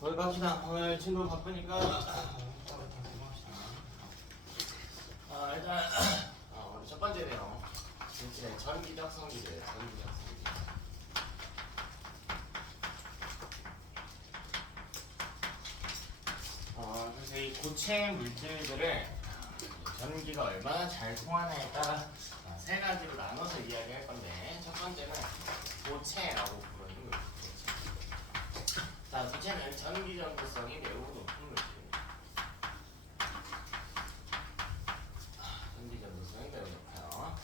오늘 갑시다. 오늘 친구 바쁘니까 일단 우리 첫 번째네요. 이제 전기적 성질이에요. 전기적 성질. 그래서 이 고체 물질들을 전기가 얼마나 잘 통하느냐에 따라 세 가지로 나눠서 이야기할 건데, 첫 번째는 고체라고 부르는 물질. 자, 고체는 전기 전도성이 매우 높은 물질입니다. 전기 전도성이 매우 높아요.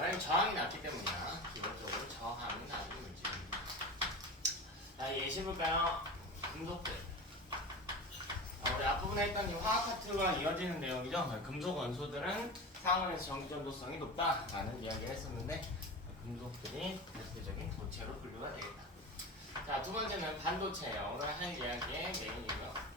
왜냐면 저항이 낮기 때문이야. 기본적으로 저항이 낮은 물질입니다. 자, 예시 볼까요? 금속들. 우리 앞부분에 했던 이 화학 파트가 이어지는 내용이죠. 금속 원소들은 상온에서 전기 전도성이 높다라는 이야기를 했었는데, 금속들이 대표적인 고체로 분류가 되겠다. 자, 두 번째는 반도체예요. 오늘 할 이야기의 메인이고요.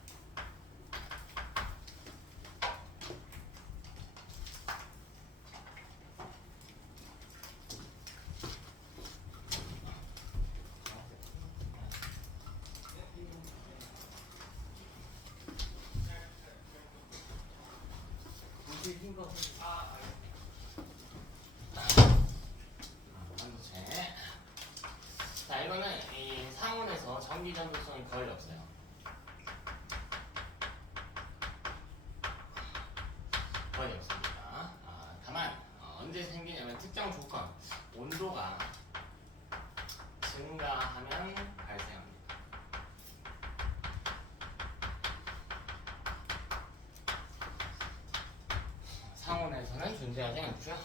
반도체. 자, 이거는 이 상온에서 전기 전도성이 거의 없어요. 거의 없습니다. 다만 언제 생기냐면 특정 조건, 온도가 증가하면 발생합니다. 상온에서는 존재하지 않고요.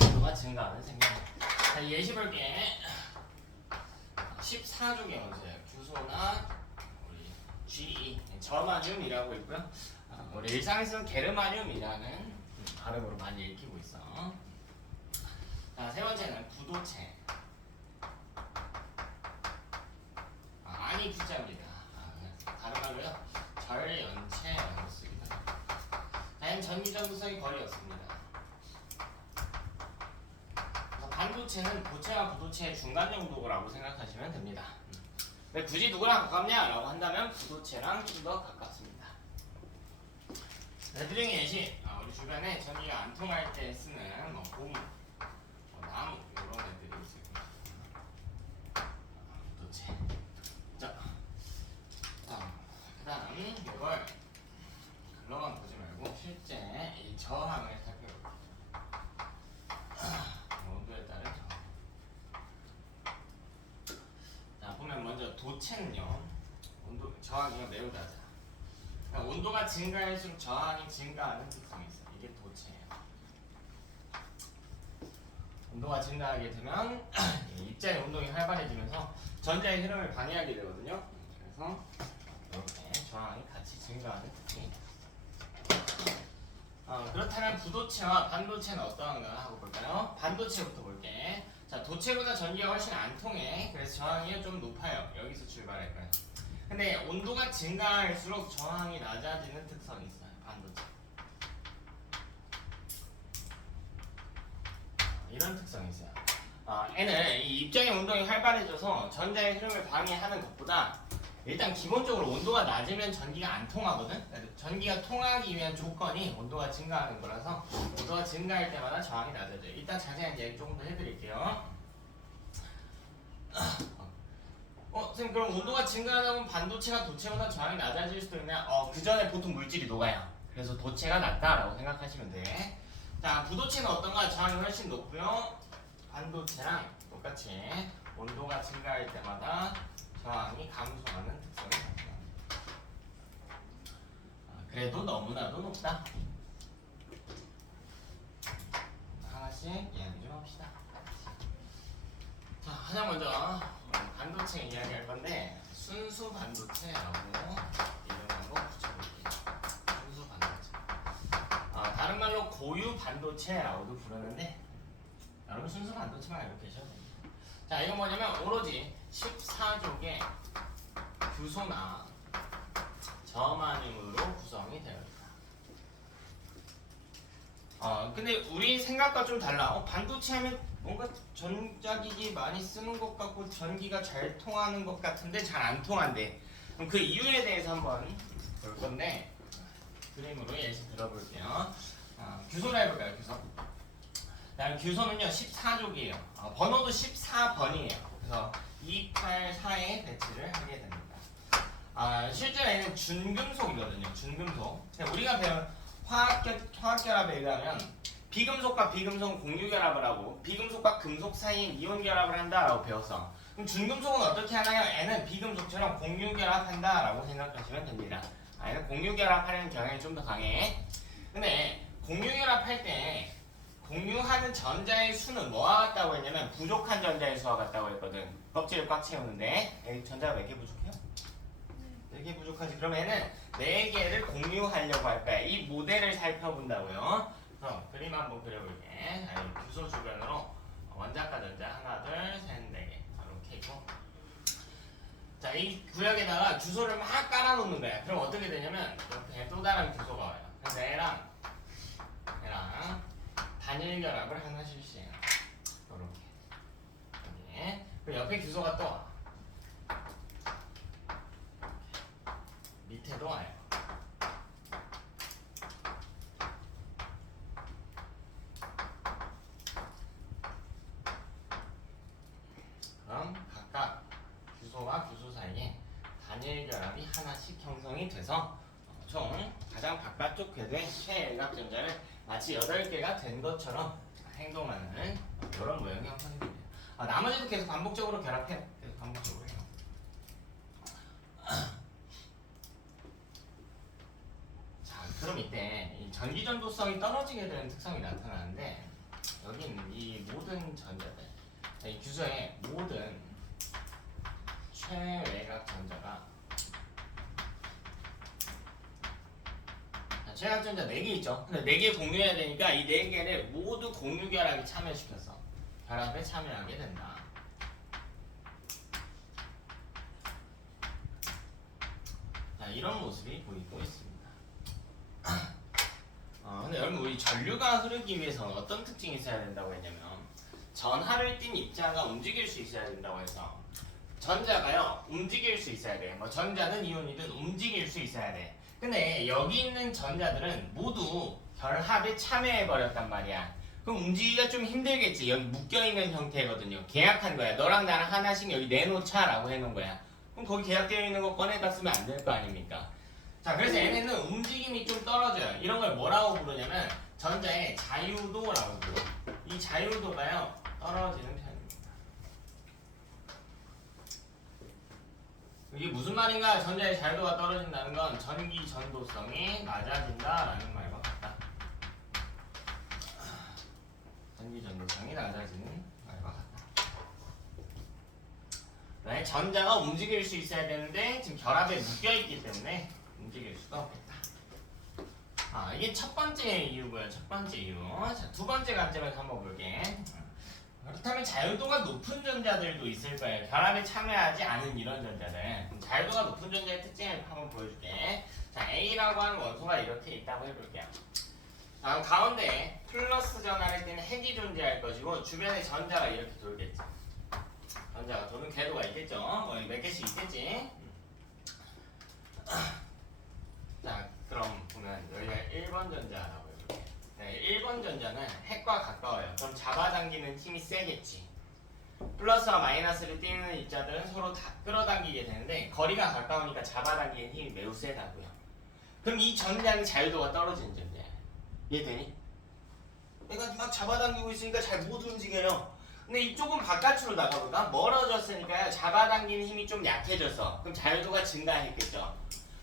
온도가 증가하면 생깁니다. 자, 예시 볼게. 14족의 원소예요. 규소나 우리 Ge, 저마듐이라고 있고요. 우리 일상에서는 게르마늄이라는 발음으로 많이 읽히고 있어. 자, 세 번째는 부도체. 아니 부자입니다. 다른 말로요, 절연체라고 쓰기도 합니다. 다음 전기 전도성이 거의 없습니다. 반도체는 고체와 부도체의 중간 정도라고 생각하시면 됩니다. 왜 굳이 누구랑 가깝냐라고 한다면 부도체랑 좀 더 가깝습니다. 대표적인 예시, 우리 주변에 전기가 안 통할 때 쓰는 고무, 나무 이런 애들이 있습니다. 부도체. 자, 그다음 이걸 글로만 보지 말고 실제 이 저항을 살펴볼게요. 온도에 따른 저항. 자, 보면 먼저 도체는요, 저항이 매우 낮아. 그러니까 온도가 증가할수록 저항이 증가하는 특성이 있어요. 이게 도체예요. 온도가 증가하게 되면 입자의 운동이 활발해지면서 전자의 흐름을 방해하게 되거든요. 그래서 이렇게 저항이 같이 증가하는 특징이 있다. 그렇다면 부도체와 반도체는 어떠한가 하고 볼까요? 반도체부터 볼게. 자, 도체보다 전기가 훨씬 안 통해. 그래서 저항이 좀 높아요. 여기서 출발할 거예요. 근데 온도가 증가할수록 저항이 낮아지는 특성이 있어요. 반도체. 이런 특성이 있어요. 얘는 이 입자의 운동이 활발해져서 전자의 흐름을 방해하는 것보다 일단 기본적으로 온도가 낮으면 전기가 안 통하거든. 전기가 통하기 위한 조건이 온도가 증가하는 거라서 온도가 증가할 때마다 저항이 낮아져요. 일단 자세한 이야기 조금 더 해드릴게요. 선생님, 그럼 온도가 증가하다 보면 반도체가 도체보다 저항이 낮아질 수도 있냐? 그 전에 보통 물질이 녹아요. 그래서 도체가 낮다라고 생각하시면 돼. 자, 부도체는 어떤가? 저항이 훨씬 높고요. 반도체랑 똑같이 온도가 증가할 때마다 저항이 감소하는 특성이 나타납니다. 그래도 너무나도 높다. 하나씩 이야기 좀 합시다. 자, 가장 먼저 반도체 이야기할 건데, 순수 반도체라고 이름하고 붙여볼게요. 순수 반도체. 다른 말로 고유 반도체라고도 부르는데, 여러분 순수 반도체만 알고 계셔도 됩니다. 자, 이건 뭐냐면 오로지 14족의 규소나 저마듐으로 구성이 되어 있다. 근데 우리 생각과 좀 달라. 반도체 하면 뭔가 전자기기 많이 쓰는 것 같고 전기가 잘 통하는 것 같은데 잘 안 통한대. 그럼 그 이유에 대해서 한번 볼 건데 그림으로 예시 들어볼게요. 규소를 해볼까요? 규소. 규소는요 14족이에요. 번호도 14번이에요. 그래서 284에 배치를 하게 됩니다. 실제로 얘는 준금속이거든요. 준금속. 우리가 배운 화학결합에 의하면 비금속과 비금속은 공유결합을 하고 비금속과 금속 사이에 이온결합을 한다라고 배웠어. 그럼 준금속은 어떻게 하나요? N은 비금속처럼 공유결합한다라고 생각하시면 됩니다. 얘는 공유결합하려는 경향이 좀 더 강해. 근데 공유결합할 때 공유하는 전자의 수는 뭐와 같다고 했냐면 부족한 전자의 수와 같다고 했거든. 껍질을 꽉 채우는데 전자가 몇 개 부족해요? 4개 부족하지. 그럼 얘는 4개를 공유하려고 할 거야. 이 모델을 살펴본다고요. 그럼 그림 한번 그려볼게. 규소 주변으로 원자과 전자 하나, 둘, 셋, 4개 이렇게 있고. 자, 이 구역에다가 규소를 막 깔아놓는 거야. 그럼 어떻게 되냐면 옆에 또 다른 규소가 와요. 그래서 얘랑 단일 결합을 하나 실시해요. 이렇게. 그럼 옆에 규소가 또 와. 밑에도 와요. 그럼 각각 규소와 규소 사이에 단일 결합이 하나씩 형성이 돼서 총 가장 바깥쪽 궤도의 최외곽 전자를 마치 8개가 된 것처럼 행동하는 이런 모형이 형성이 됩니다. 나머지도 계속 반복적으로 결합해요. 계속 반복적으로 해요. 자, 그럼 이때 이 전기전도성이 떨어지게 되는 특성이 나타나는데 여기 있는 이 모든 전자들, 이 규소의 모든 최외곽 전자가 최외곽 전자 4개 있죠. 근데 4개 공유해야 되니까 이 4개를 모두 공유 결합에 참여시켰어. 결합에 참여하게 된다. 자, 이런 모습이 보이고 있습니다. 근데 여러분 우리 전류가 흐르기 위해서는 어떤 특징이 있어야 된다고 했냐면 전하를 띤 입자가 움직일 수 있어야 된다고 해서 전자가요 움직일 수 있어야 돼. 뭐 전자든 이온이든 움직일 수 있어야 돼. 근데 여기 있는 전자들은 모두 결합에 참여해 버렸단 말이야. 그럼 움직이기가 좀 힘들겠지. 여기 묶여있는 형태거든요. 계약한 거야. 너랑 나랑 하나씩 여기 내놓자라고 해놓은 거야. 그럼 거기 계약되어 있는 거 꺼내다 쓰면 안 될 거 아닙니까? 자, 그래서 얘네는 움직임이 좀 떨어져요. 이런 걸 뭐라고 부르냐면 전자의 자유도라고 불러. 이 자유도가요 떨어지는 편입니다. 이게 무슨 말인가? 전자의 자유도가 떨어진다는 건 전기 전도성이 낮아진다라는 말과 같다. 전기 전도성이 낮아지는 말과 같다. 네, 전자가 움직일 수 있어야 되는데 지금 결합에 묶여있기 때문에 움직일 수가 없겠다. 이게 첫 번째 이유고요. 첫 번째 이유. 자, 두 번째 관점에서 한번 볼게. 그렇다면 자유도가 높은 전자들도 있을 거예요. 결합에 참여하지 않은 이런 전자들. 자유도가 높은 전자의 특징을 한번 보여줄게. 자, A라고 하는 원소가 이렇게 있다고 해볼게요. 가운데 플러스 전하를 띠는 핵이 존재할 것이고 주변에 전자가 이렇게 돌겠지. 전자가 도는 궤도가 있겠죠. 몇 개씩 있겠지. 자, 그럼 보면 여기가 1번 전자라고 해볼게. 1번 전자는 핵과 가까워요. 그럼 잡아당기는 힘이 세겠지. 플러스와 마이너스를 띄는 입자들은 서로 다 끌어당기게 되는데 거리가 가까우니까 잡아당기는 힘이 매우 세다고요. 그럼 이 전자는 자유도가 떨어지는 전자야. 이해되니? 내가 막 잡아당기고 있으니까 잘 못 움직여요. 근데 이쪽은 바깥으로 나가보다 멀어졌으니까요. 잡아당기는 힘이 좀 약해져서 그럼 자유도가 증가했겠죠.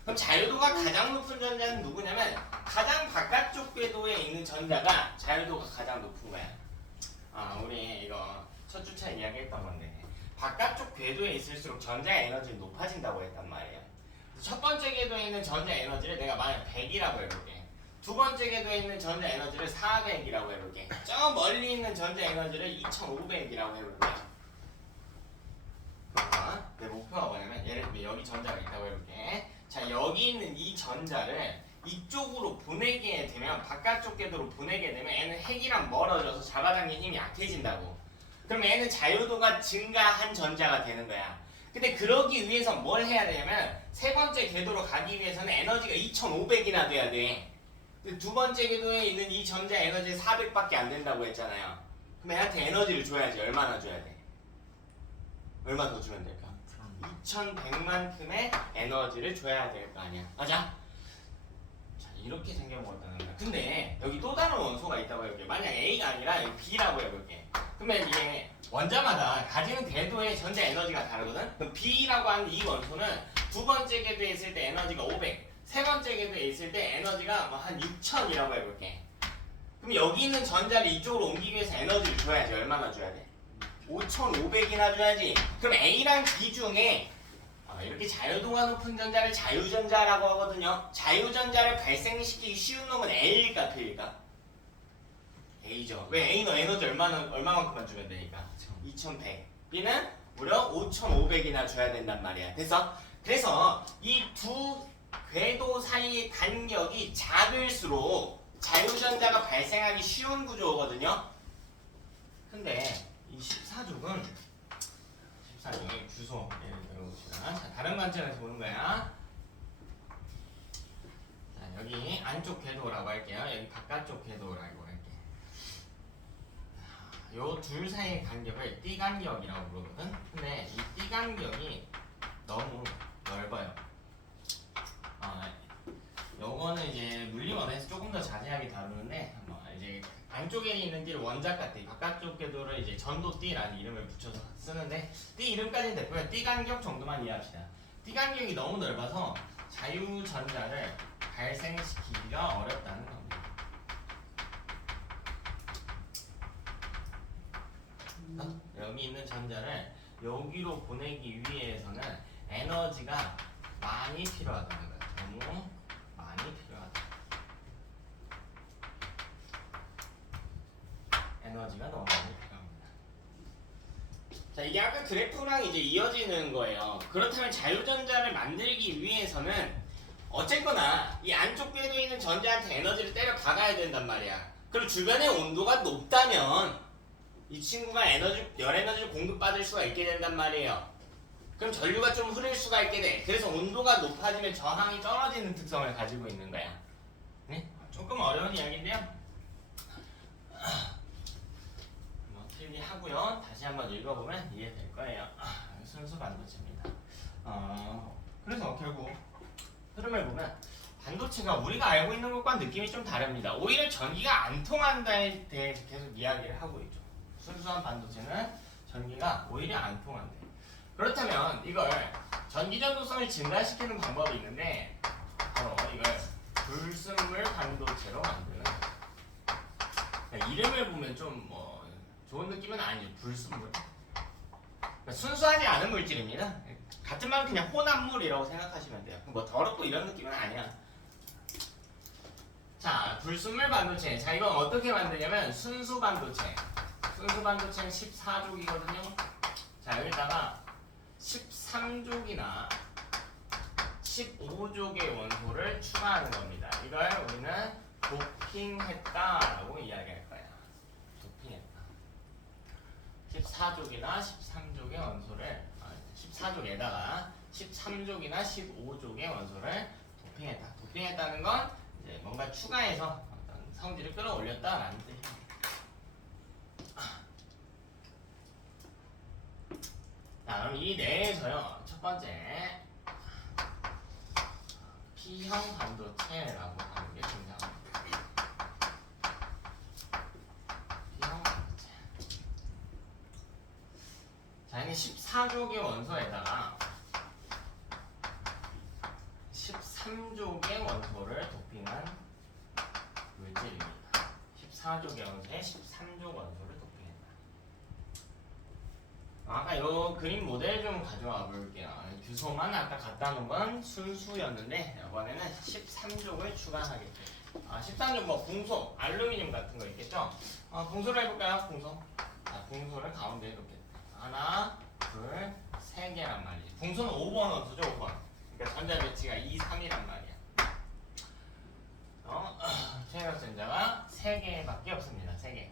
그럼 자유도가 가장 높은 전자는 누구냐면 가장 바깥쪽 궤도에 있는 전자가 자유도가 가장 높은 거야. 우리 이거 첫 주차 이야기했던 건데 바깥쪽 궤도에 있을수록 전자 에너지는 높아진다고 했단 말이에요. 첫 번째 궤도에 있는 전자 에너지를 내가 만약 100이라고 해볼게. 두 번째 궤도에 있는 전자 에너지를 400이라고 해볼게. 저 멀리 있는 전자 에너지를 2500이라고 해볼게. 내 목표가 뭐냐면 예를 들면 여기 전자가 있다고 해볼게. 자, 여기 있는 이 전자를 이쪽으로 보내게 되면 바깥쪽 궤도로 보내게 되면 얘는 핵이랑 멀어져서 잡아당긴 힘이 약해진다고. 그럼 얘는 자유도가 증가한 전자가 되는 거야. 근데 그러기 위해서 뭘 해야 되냐면 세 번째 궤도로 가기 위해서는 에너지가 2500이나 돼야 돼. 근데 두 번째 궤도에 있는 이 전자 에너지 400밖에 안 된다고 했잖아요. 그럼 얘한테 에너지를 줘야지. 얼마나 줘야 돼? 얼마 더 주면 될까? 2100만큼의 에너지를 줘야 될 거 아니야. 맞아? 자, 이렇게 생겨먹었다는 거야. 근데 여기 또 다른 원소가 있다고 해볼게. 만약 A가 아니라 B라고 해볼게. 그러면 이게 원자마다 가지는 궤도의 전자 에너지가 다르거든? 그럼 B라고 하는 이 원소는 두 번째 궤도에 있을 때 에너지가 500, 세 번째 궤도에 있을 때 에너지가 뭐 한 6000이라고 해볼게. 그럼 여기 있는 전자를 이쪽으로 옮기기 위해서 에너지를 줘야지. 얼마나 줘야 돼? 5500이나 줘야지. 그럼 A랑 B 중에 이렇게 자유도가 높은 전자를 자유전자라고 하거든요. 자유전자를 발생시키기 쉬운 놈은 A일까 B일까? A죠. 왜? A는 에너지 얼마만큼만 주면 되니까 2100. B는 무려 5500이나 줘야 된단 말이야. 됐어? 그래서 이 두 궤도 사이의 간격이 작을수록 자유전자가 발생하기 쉬운 구조거든요. 근데 이 14족은 14족의 주소 예를 들어봅시다. 자, 다른 관점에서 보는 거야. 자, 여기 안쪽 궤도라고 할게요. 여기 바깥쪽 궤도라고 할게. 요 둘 사이의 간격을 띠간격이라고 부르거든. 근데 이 띠간격이 너무 넓어요. 요거는 이제 물리원에서 조금 더 자세하게 다루는데 이제 안쪽에 있는 띠를 원자가 띠, 바깥쪽 궤도를 이제 전도띠라는 이름을 붙여서 쓰는데 띠 이름까지는 됐고요. 띠 간격 정도만 이해합시다. 띠 간격이 너무 넓어서 자유전자를 발생시키기가 어렵다는 겁니다. 여기 있는 전자를 여기로 보내기 위해서는 에너지가 많이 필요하다는 거예요. 너무 많이 필요하다. 에너지가 너무 많이 필요합니다. 자, 이게 아까 그래프랑 이제 이어지는 거예요. 그렇다면 자유전자를 만들기 위해서는 어쨌거나 이 안쪽 궤도에 있는 전자한테 에너지를 때려 박아야 된단 말이야. 그리고 주변의 온도가 높다면 이 친구가 열 에너지를 공급받을 수가 있게 된단 말이에요. 그럼 전류가 좀 흐를 수가 있게 돼. 그래서 온도가 높아지면 저항이 떨어지는 특성을 가지고 있는 거야. 네? 조금 어려운 이야기인데요. 틀리 하고요. 다시 한번 읽어보면 이해될 거예요. 순수 반도체입니다. 그래서 결국 흐름을 보면 반도체가 우리가 알고 있는 것과 느낌이 좀 다릅니다. 오히려 전기가 안 통한다에 대해서 계속 이야기를 하고 있죠. 순수한 반도체는 전기가 오히려 안 통한대. 그렇다면 이걸 전기 전도성을 증가시키는 방법이 있는데 바로 이걸 불순물 반도체로 만드는 거예요. 그러니까 이름을 보면 좀 뭐 좋은 느낌은 아니죠. 불순물. 그러니까 순수하지 않은 물질입니다. 같은 말은 그냥 혼합물이라고 생각하시면 돼요. 뭐 더럽고 이런 느낌은 아니야. 자, 불순물 반도체. 자, 이건 어떻게 만드냐면 순수 반도체. 순수 반도체는 14족이거든요. 자, 여기다가 13족이나 15족의 원소를 추가하는 겁니다. 이걸 우리는 도핑했다라고 이야기할 거야. 도핑했다. 14족이나 13족의 원소를 14족에다가 13족이나 15족의 원소를 도핑했다. 도핑했다는 건 이제 뭔가 추가해서 어떤 성질을 끌어올렸다라는 뜻입니다. 자, 그럼 이 내에서요, 첫 번째 P형 반도체라고 하는 게 등장합니다. P형 반도체. 자, 이게 14족의 원소에다가 13족의 원소를 도핑한 물질입니다. 14족의 원소에 13족 원소를 도핑했다. 아까 요 그림 모델 좀 가져와 볼게요. 규소만 아까 갖다 놓은 건 순수였는데 이번에는 13족을 추가하겠죠. 13족 뭐 궁소, 알루미늄 같은 거 있겠죠? 궁소를 해볼까요? 궁소. 궁소를 가운데 이렇게 하나, 둘, 세 개란 말이지. 궁소는 5번 원소죠, 5번. 그러니까 전자 배치가 2, 3이란 말이야. 최각 전자가 3개밖에 없습니다. 3개.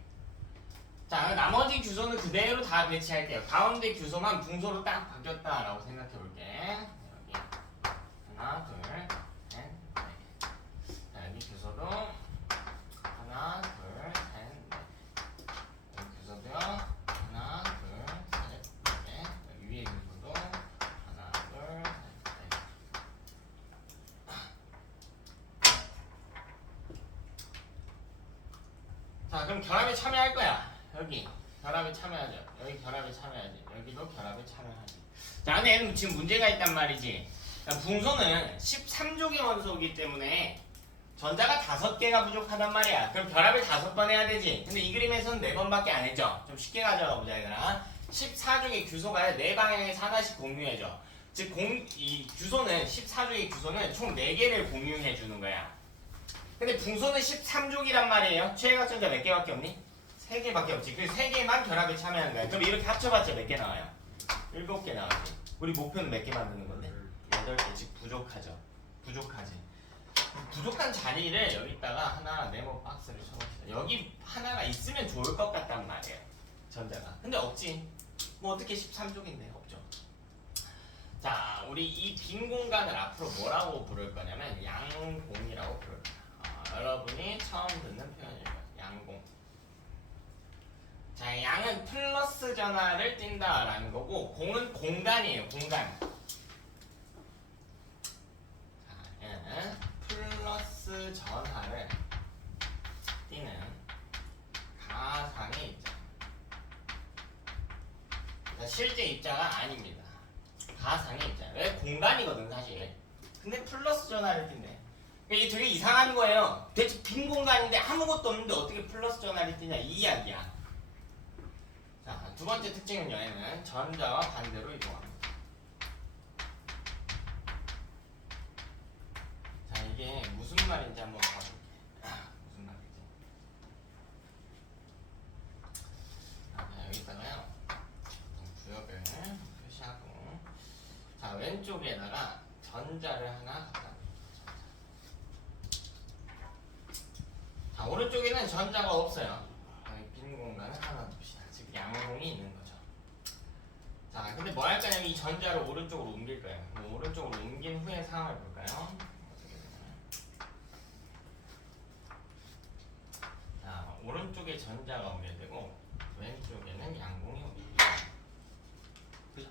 자, 나머지 규소는 그대로 다 배치할게요. 가운데 규소만 붕소로 딱 바뀌었다라고 생각해 볼게. 여기 하나, 둘, 셋, 넷. 자, 여기 규소도 하나, 둘, 셋, 넷. 여기 규소도요. 하나, 둘, 셋, 넷. 여기 위에 규소도 하나, 둘, 셋, 넷. 자, 그럼 결합에 참여할 거야. 여기 결합에 참여하죠. 여기 결합에 참여하지. 여기도 결합에 참여하지. 자, 근데 얘는 지금 문제가 있단 말이지. 자, 붕소는 13족의 원소이기 때문에 전자가 5개가 부족하단 말이야. 그럼 결합을 5번 해야 되지. 근데 이 그림에서는 4번밖에 안 했죠. 좀 쉽게 가져가 보자, 얘들아. 14족의 규소가 4방향에서 하나씩 공유해줘. 즉, 이 규소는 14족의 규소는 총 4개를 공유해 주는 거야. 근데 붕소는 13족이란 말이에요. 최애각 전자 몇 개밖에 없니? 3개밖에 없지. 그래서 3개만 결합에 참여하는 거야. 그럼 이렇게 합쳐봤자 몇 개 나와요? 7개 나왔지. 우리 목표는 몇 개 만드는 건데? 8개. 즉 부족하죠. 부족하지. 부족한 자리를 여기다가 하나 네모 박스를 쳐봅시다. 여기 하나가 있으면 좋을 것 같단 말이에요. 전자가. 근데 없지. 뭐 어떻게 13족인데 없죠. 자, 우리 이 빈 공간을 앞으로 뭐라고 부를 거냐면 양공이라고 부를 거야. 여러분이 처음 듣는 표현일 거예요. 양공. 자, 양은 플러스 전하를 띈다라는 거고, 공은 공간이에요. 공간. 자, 얘는 플러스 전하를 띄는 가상의 입자. 자, 실제 입자가 아닙니다. 가상의 입자. 왜? 공간이거든 사실. 근데 플러스 전하를 띈대. 이게 되게 이상한 거예요. 대체 빈 공간인데 아무것도 없는데 어떻게 플러스 전하를 띄냐 이 이야기야. 자, 두 번째 특징은요, 얘는 전자와 반대로 이동합니다. 자, 이게 무슨 말인지 한번 봐볼게. 무슨 말인지. 자, 여기다가요, 구역을 표시하고, 자, 왼쪽에다가 전자를 하나 갖다 놔요. 자, 오른쪽에는 전자가 없어요. 빈 공간은 하나 둡시다. 즉 양공이 있는 거죠. 자, 근데 뭐 할 거냐면 이 전자를 오른쪽으로 옮길 거예요. 오른쪽으로 옮긴 후의 상황을 볼까요? 어떻게 되냐면, 자, 오른쪽에 전자가 옮겨되고 왼쪽에는 양공이 옮겨집니다. 그죠?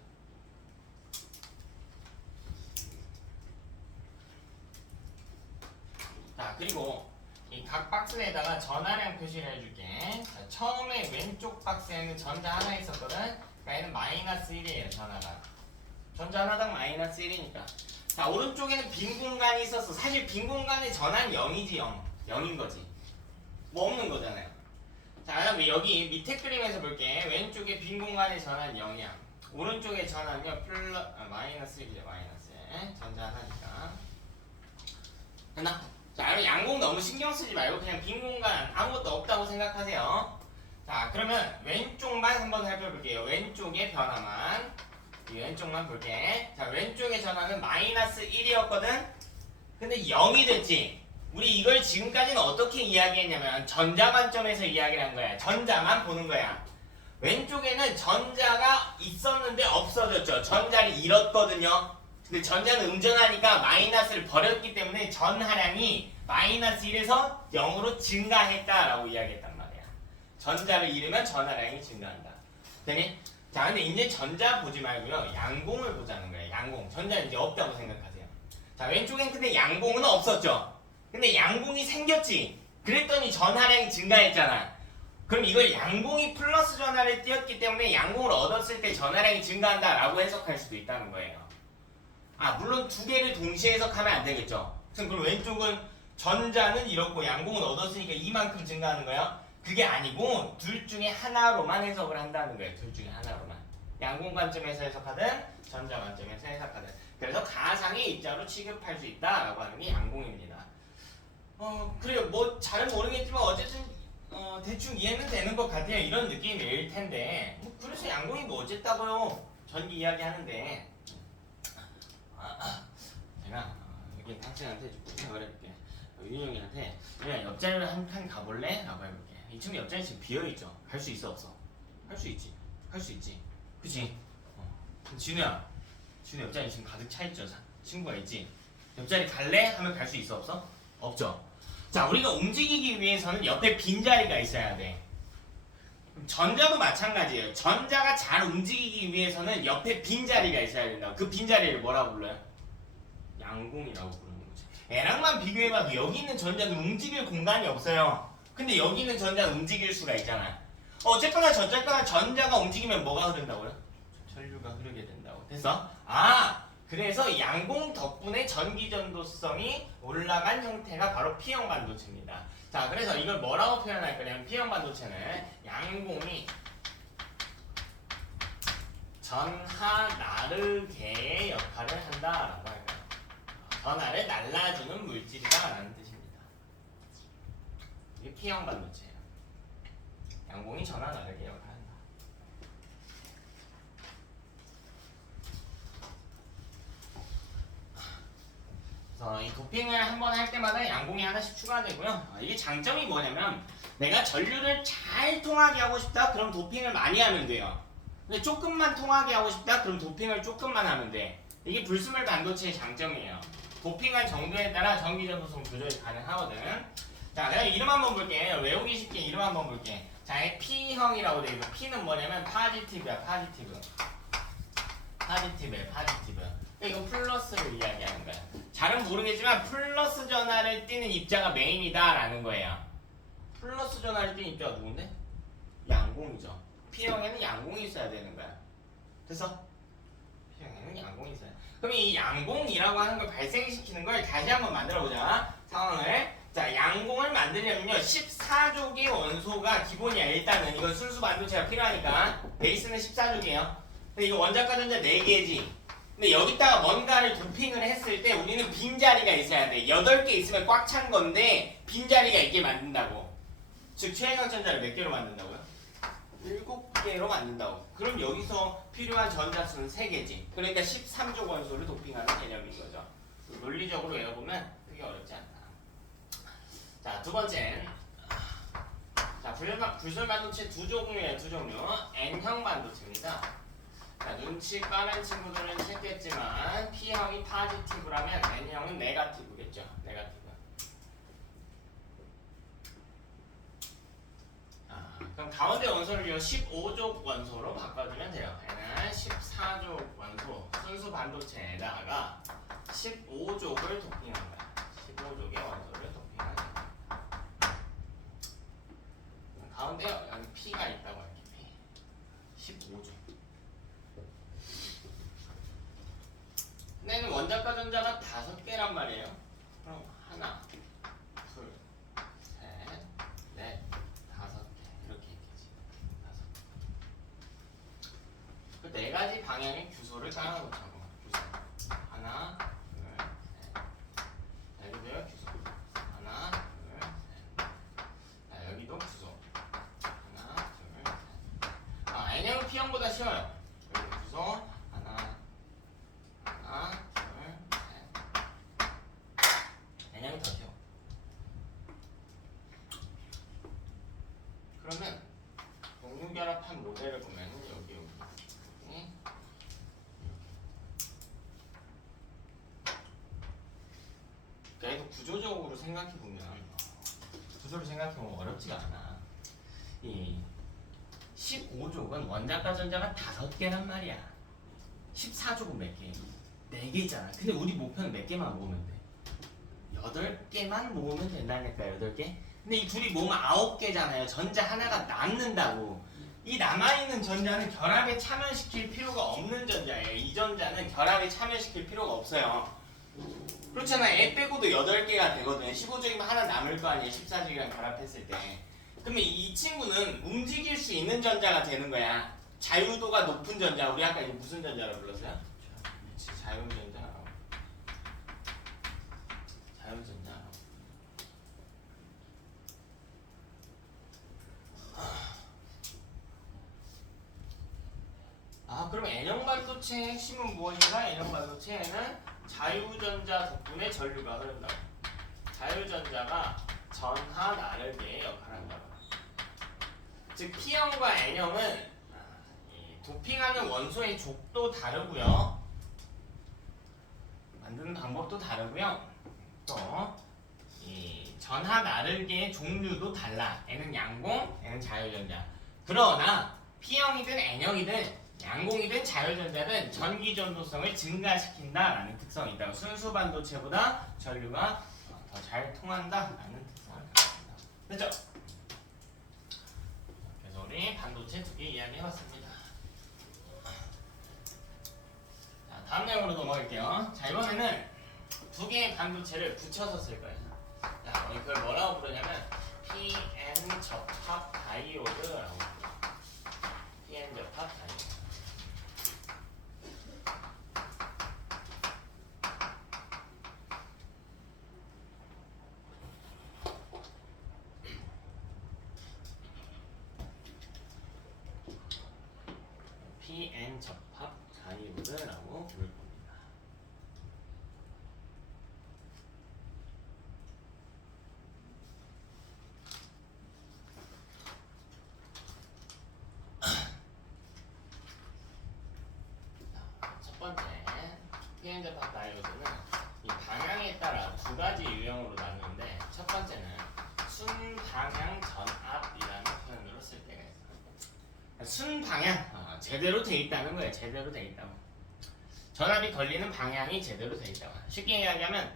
자, 그리고 이 각 박스에다가 전하량 표시를 해줄게. 자, 처음에 왼쪽 박스에는 전자 하나 있었거든. 그러니까 얘는 마이너스 1이에요. 전하가. 전자 하나당 마이너스 1이니까. 자, 오른쪽에는 빈 공간이 있었어. 사실 빈 공간의 전하는 0이지 0. 0인 거지. 뭐 없는 거잖아요. 자, 그럼 여기 밑에 그림에서 볼게. 왼쪽에 빈 공간의 전하는 0이야. 오른쪽에 전하는요 마이너스 1이죠. 마이너스 1. 전자 하나니까. 됐나? 자, 여러분 양공 너무 신경 쓰지 말고 그냥 빈 공간 아무것도 없다고 생각하세요. 자, 그러면 왼쪽만 한번 살펴볼게요. 왼쪽의 변화만. 이 왼쪽만 볼게. 자, 왼쪽의 전화는 마이너스 1이었거든? 근데 0이 됐지? 우리 이걸 지금까지는 어떻게 이야기했냐면 전자 관점에서 이야기를 한 거야. 전자만 보는 거야. 왼쪽에는 전자가 있었는데 없어졌죠. 전자를 잃었거든요. 근데 전자는 음전하니까 마이너스를 버렸기 때문에 전하량이 마이너스 1에서 0으로 증가했다라고 이야기했단 말이야. 전자를 잃으면 전하량이 증가한다. 되니? 자, 근데 이제 전자 보지 말고요. 양공을 보자는 거예요. 양공. 전자는 이제 없다고 생각하세요. 자, 왼쪽엔 근데 양공은 없었죠. 근데 양공이 생겼지. 그랬더니 전하량이 증가했잖아. 그럼 이걸 양공이 플러스 전하를 띄었기 때문에 양공을 얻었을 때 전하량이 증가한다라고 해석할 수도 있다는 거예요. 아, 물론 두 개를 동시에 해석하면 안 되겠죠. 그럼 왼쪽은 전자는 이렇고 양공은 얻었으니까 이만큼 증가하는 거야? 그게 아니고 둘 중에 하나로만 해석을 한다는 거예요. 둘 중에 하나로만. 양공 관점에서 해석하든 전자 관점에서 해석하든. 그래서 가상의 입자로 취급할 수 있다라고 하는 게 양공입니다. 그래요. 뭐 잘은 모르겠지만 어쨌든 대충 이해는 되는 것 같아요. 이런 느낌일 텐데. 그래서 양공이 뭐 어쨌다고요? 전기 이야기 하는데. 제가 여기 당신한테 좀 부탁을 해볼게. 윤영이한테 그냥 옆자리로 한 칸 가볼래? 라고 해볼게. 이 친구 옆자리 지금 비어있죠? 갈 수 있어 없어? 할 수 있지. 할 수 있지. 그치? 진우야. 진우 옆자리 지금 가득 차 있죠. 친구가 있지. 옆자리 갈래? 하면 갈 수 있어 없어? 없죠. 자, 우리가 움직이기 위해서는 옆에 빈자리가 있어야 돼. 전자도 마찬가지예요. 전자가 잘 움직이기 위해서는 옆에 빈자리가 있어야 된다. 그 빈자리를 뭐라고 불러요? 양공이라고 부르는 거지. 얘랑만 비교해봐도 여기 있는 전자는 움직일 공간이 없어요. 근데 여기 있는 전자는 움직일 수가 있잖아. 어쨌거나 저쨌거나 전자가 움직이면 뭐가 흐른다고요? 전류가 흐르게 된다고. 됐어? 그래서 양공 덕분에 전기전도성이 올라간 형태가 바로 P형 반도체입니다. 자, 그래서 이걸 뭐라고 표현할 거냐면 P형 반도체는 양공이 전하 나르게의 역할을 한다라고 할까요? 전하를 날라주는 물질이다 라는 뜻입니다. 이게 P형 반도체예요. 양공이 전하 나르게 역할을 한다. 그래서 이 도핑을 한번 할 때마다 양공이 하나씩 추가되고요. 이게 장점이 뭐냐면 내가 전류를 잘 통하게 하고 싶다? 그럼 도핑을 많이 하면 돼요. 근데 조금만 통하게 하고 싶다? 그럼 도핑을 조금만 하면 돼. 이게 불순물 반도체의 장점이에요. 도핑한 정도에 따라 전기전도성 조절이 가능하거든. 자, 내가 이름 한번 볼게. 외우기 쉽게 이름 한번 볼게. 자, P형이라고 돼 있고 P는 뭐냐면 파지티브야, 파지티브. 파지티브야, 파지티브. 이거 플러스를 이야기하는 거야. 잘은 모르겠지만 플러스 전하를 띠는 입자가 메인이다 라는 거예요. 플러스 전하를 띠는 입자가 누군데? 양공이죠. P형에는 양공이 있어야 되는 거야. 됐어? P형에는 양공이 있어야 돼. 그럼 이 양공이라고 하는 걸 발생시키는 걸 다시 한번 만들어보자. 상황을. 자, 양공을 만들려면요 14족의 원소가 기본이야. 일단은 이건 순수 반도체가 필요하니까 베이스는 14족이에요. 근데 이거 원자과 전자 4개지. 근데 여기다가 뭔가를 도핑을 했을 때 우리는 빈자리가 있어야 돼. 8개 있으면 꽉 찬 건데 빈자리가 있게 만든다고. 즉 최행각 전자를 몇 개로 만든다고요? 7개로 만든다고. 그럼 여기서 필요한 전자 수는 3개지. 그러니까 13족 원소를 도핑하는 개념인 거죠. 논리적으로 외워보면 그게 어렵지 않다. 자, 두 번째. 자, 불순 반도체 두 종류예요. 두 종류. N형 반도체입니다. 자, 눈치 빠른 친구들은 찾겠지만 P형이 파지티브라면 N형은 네거티브겠죠. 네거티브. 그럼 가운데 원소를 15족 원소로 바꿔주면 돼요. 얘는 14족 원소 순수 반도체에다가 15족을 도핑한 거야. 15족의 원소를 도핑한 거야. 가운데요. 여기 P가 있다고 할게. P. 15족. 근데 원자과 전자가 5개란 말이에요. 그럼 하나, 둘, 셋, 넷, 5개 이렇게 있겠지. 5개. 그 4가지 방향의 규소를 깔아놓자고. 규소. 하나, 둘, 셋. 자, 여기도요 규소. 하나, 둘, 셋. 자, 여기도 규소. 하나, 둘, 셋. N형은 P형보다 쉬워요. 여기 규소. N형이 더 쉬워. 그러면 동류결합한 모델을 보면 여기 그래도 구조적으로 생각해보면 구조를 생각해보면 어렵지가 않아. 이 15족은 원자과 전자가 5개란 말이야. 14족은 몇 개? 4개잖아. 근데 우리 목표는 몇 개만 모으면 돼? 8개만 모으면 된다니까. 8개? 근데 이 둘이 모으면 9개잖아요. 전자 하나가 남는다고. 이 남아있는 전자는 결합에 참여시킬 필요가 없는 전자예요. 이 전자는 결합에 참여시킬 필요가 없어요. 그렇잖아. 얘 빼고도 8개가 되거든. 15족이면 하나 남을 거 아니야. 14족이랑 결합했을 때. 그러면 이 친구는 움직일 수 있는 전자가 되는 거야. 자유도가 높은 전자. 우리 아까 이거 무슨 전자라고 불렀어요? 자유전자라고. 자유전자라고. 그럼 N형 반도체의 핵심은 무엇인가? N형 반도체에는 자유전자 덕분에 전류가 흐른다고. 자유전자가 전하 나르게의 역할을 한다고. 즉 P형과 N형은 도핑하는 원소의 족도 다르고요. 만드는 방법도 다르고요. 또 이 전하 나르기의 종류도 달라. N은 양공, N은 자유전자. 그러나 P형이든 N형이든 양공이든 자유전자든 전기 전도성을 증가시킨다라는 특성이 있다고. 순수 반도체보다 전류가 더 잘 통한다라는 특성을 갖습니다. 됐죠? 그래서 우리 반도체 두 개 이야기해봤습니다. 자, 다음 내용으로 넘어갈게요. 자, 이번에는 두 개의 반도체를 붙여서 쓸 거예요. 자, 이걸 뭐라고 부르냐면 PN 접합 다이오드라고 불러요. PN 접합 다이오드. PN 접합 다이오드라고 부를 겁니다. 첫 번째 PN 접합 다이오드는 이 방향에 따라 두 가지 유형으로 나누는데, 첫 번째는 순방향 전압이라는 표현으로 쓸 때가 있어요. 순방향, 제대로 돼 있다는 거예요. 제대로 돼 있다고. 전압이 걸리는 방향이 제대로 돼 있다고. 쉽게 이야기하면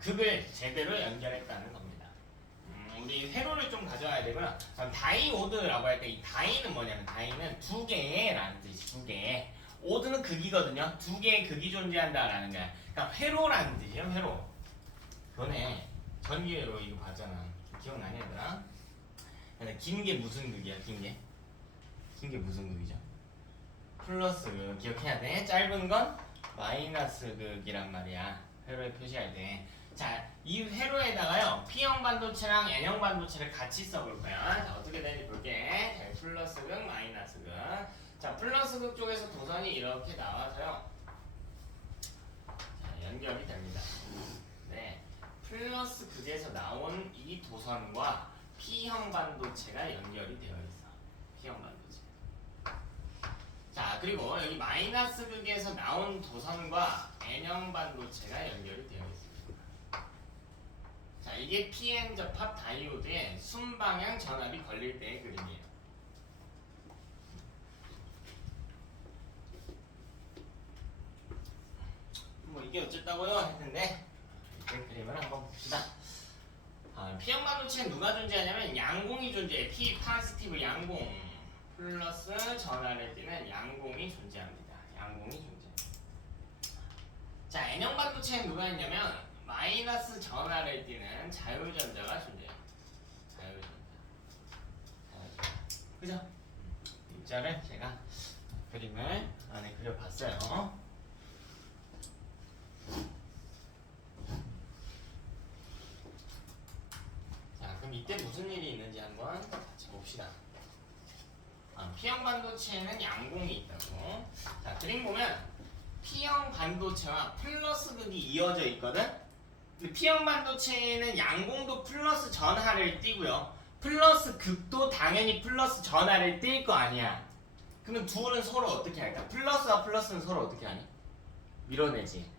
극을 제대로 연결했다는 겁니다. 우리 회로를 좀 가져와야 되고요. 다이오드라고 할 때 이 다이는 뭐냐면, 다이는 두 개라는 뜻이, 두 개. 오드는 극이거든요. 두 개의 극이 존재한다라는 거야. 그러니까 회로라는 뜻이에요. 회로. 그거네. 전기회로 이거 봤잖아. 기억나냐 얘들아? 긴 게 무슨 극이야? 긴 게? 긴 게 무슨 극이죠? 플러스 극. 기억해야 돼. 짧은 건 마이너스 극이란 말이야. 회로에 표시할 때. 자, 이 회로에다가요, P형 반도체랑 N형 반도체를 같이 써볼 거야. 자, 어떻게 되는지 볼게. 자, 플러스 극, 마이너스 극. 자, 플러스 극 쪽에서 도선이 이렇게 나와서요, 자, 연결이 됩니다. 네, 플러스 극에서 나온 이 도선과 P형 반도체가 연결이 되어 있어. P형 반도체. 자, 그리고 여기 마이너스 극에서 나온 도선과 N형 반도체가 연결이 되어 있습니다. 자, 이게 PN 접합 다이오드의 순방향 전압이 걸릴 때의 그림이에요. 뭐 이게 어쨌다고요? 했는데, 이 그림을 한번 봅시다. P형 반도체는 누가 존재하냐면 양공이 존재해. P 파지티브 양공 플러스 전하를 띠는 양공이 존재합니다. 양공이 존재합니다. 자, N형 반도체는 누가 있냐면 마이너스 전하를 띠는 자유전자가 존재해요. 자유전자. 그죠? 입자를 제가 그림을 안에 그려봤어요. 자, 그럼 이때 무슨 일이 있는지 한번 같이 봅시다. P형 반도체에는 양공이 있다고. 자, 그림 보면 P형 반도체와 플러스 극이 이어져 있거든. 근데 P형 반도체에는 양공도 플러스 전하를 띠고요, 플러스 극도 당연히 플러스 전하를 띨 거 아니야. 그러면 둘은 서로 어떻게 할까? 플러스와 플러스는 서로 어떻게 하니? 밀어내지.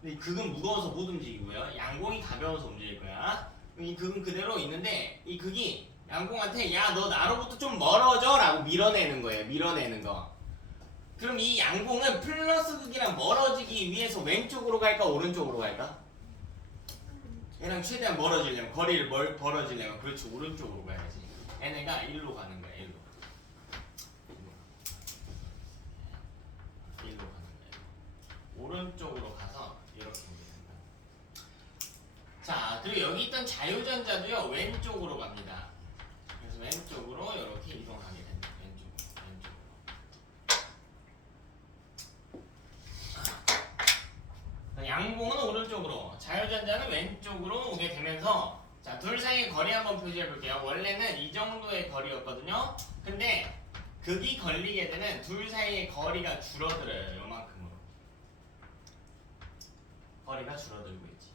근데 이 극은 무거워서 못 움직이고요, 양공이 가벼워서 움직일 거야. 이 극은 그대로 있는데 이 극이 양공한테 야, 너 나로부터 좀 멀어져 라고 밀어내는 거예요. 밀어내는 거. 그럼 이 양공은 플러스 극이랑 멀어지기 위해서 왼쪽으로 갈까 오른쪽으로 갈까? 얘랑 최대한 멀어지려면, 거리를 벌어지려면, 그렇지, 오른쪽으로 가야지. 얘네가 일로 가는 거야. 일로 가는 거야. 오른쪽으로 가서 이렇게 움직인다. 자, 그리고 여기 있던 자유전자도요, 왼쪽으로 갑니다. 그래서 왼쪽으로 이렇게 이동하게 됩니다. 왼쪽으로. 양공은 오른쪽으로, 자유전자는 왼쪽으로 오게 되면서, 자, 둘 사이의 거리 한번 표시해 볼게요. 원래는 이 정도의 거리였거든요. 근데 극이 걸리게 되면 둘 사이의 거리가 줄어들어요. 요만큼으로. 거리가 줄어들고 있지.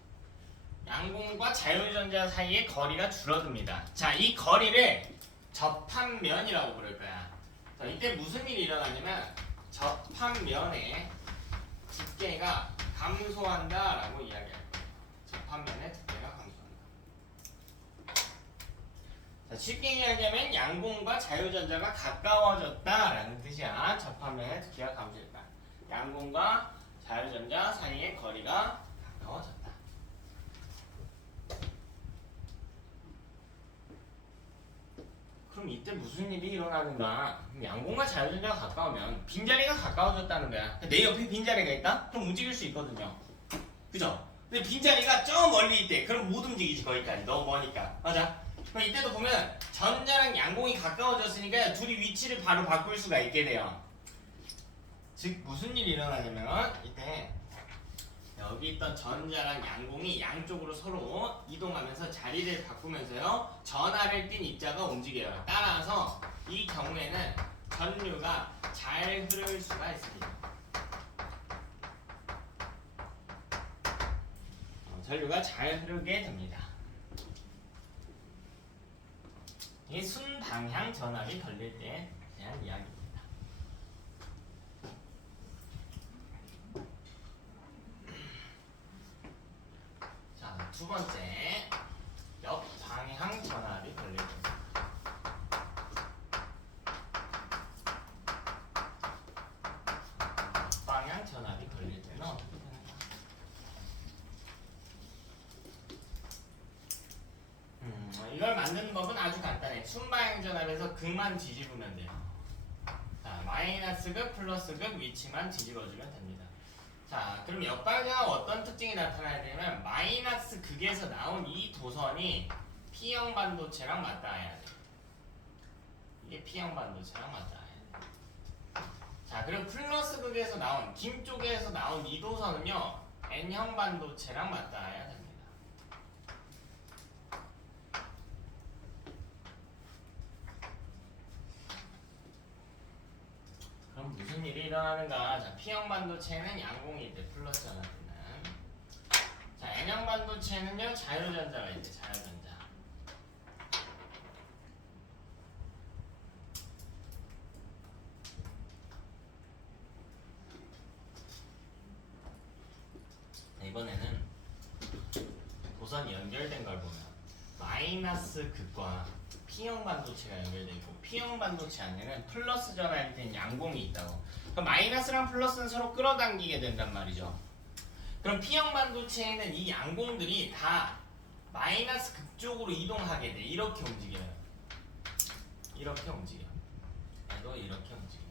양공과 자유전자 사이의 거리가 줄어듭니다. 자, 이 거리를 접합면이라고 부를 거야. 자, 이때 무슨 일이 일어나냐면 접합면의 두께가 감소한다라고 이야기할 거예요. 접합면의 두께가 감소한다. 자, 쉽게 이야기하면 양공과 자유전자가 가까워졌다라는 뜻이야. 접합면의 두께가 감소했다. 양공과 자유전자 사이의 거리가 가까워졌다. 그럼 이때 무슨 일이 일어나는가? 양공과 자유전자가 가까우면 빈자리가 가까워졌다는 거야. 내 옆에 빈자리가 있다? 그럼 움직일 수 있거든요. 그죠? 근데 빈자리가 저 멀리 있대. 그럼 못 움직이지 거기까지. 너무 머니까. 맞아? 그럼 이때도 보면 전자랑 양공이 가까워졌으니까 둘이 위치를 바로 바꿀 수가 있게 돼요. 즉 무슨 일이 일어나냐면 이때 여기 있던 전자랑 양공이 양쪽으로 서로 이동하면서 자리를 바꾸면서요 전하를 띤 입자가 움직여요. 따라서 이 경우에는 전류가 잘 흐를 수가 있습니다. 전류가 잘 흐르게 됩니다. 이게 순방향 전압이 걸릴 때에 대한 이야기입니다. 두 번째, 역방향 전압이 걸릴 때. 역방향 전압이 걸릴 때는 어떻게 되는가? 이걸 만드는 법은 아주 간단해. 순방향 전압에서 극만 뒤집으면 돼요. 자, 마이너스 극, 플러스 극 위치만 뒤집어주면 됩니다. 자, 그럼 역방향은 어떤 특징이 나타나야 되냐면 마이너스 극에서 나온 이 도선이 P형 반도체랑 맞닿아야 돼. 이게 P형 반도체랑 맞닿아야 돼. 자, 그리고 플러스 극에서 나온 김 쪽에서 나온 이 도선은요 N형 반도체랑 맞닿아야 됩니다. 그럼 무슨 일이 일어나는가? 자, P형 반도체는 양공이 있대. 플러스 전압이는. 자, N형 반도체는요 자유전자가 있대. 자유전자. 이번에는 도선이 연결된 걸 보면 마이너스 극과 P형 반도체가 연결되어 있고 P형 반도체 안에는 플러스 전압이 된 양공이 있다고. 그럼 마이너스랑 플러스는 서로 끌어당기게 된단 말이죠. 그럼 P형 반도체에는 이 양공들이 다 마이너스 극 쪽으로 이동하게 돼. 이렇게 움직여요. 이렇게 움직여. 얘도 이렇게 움직여.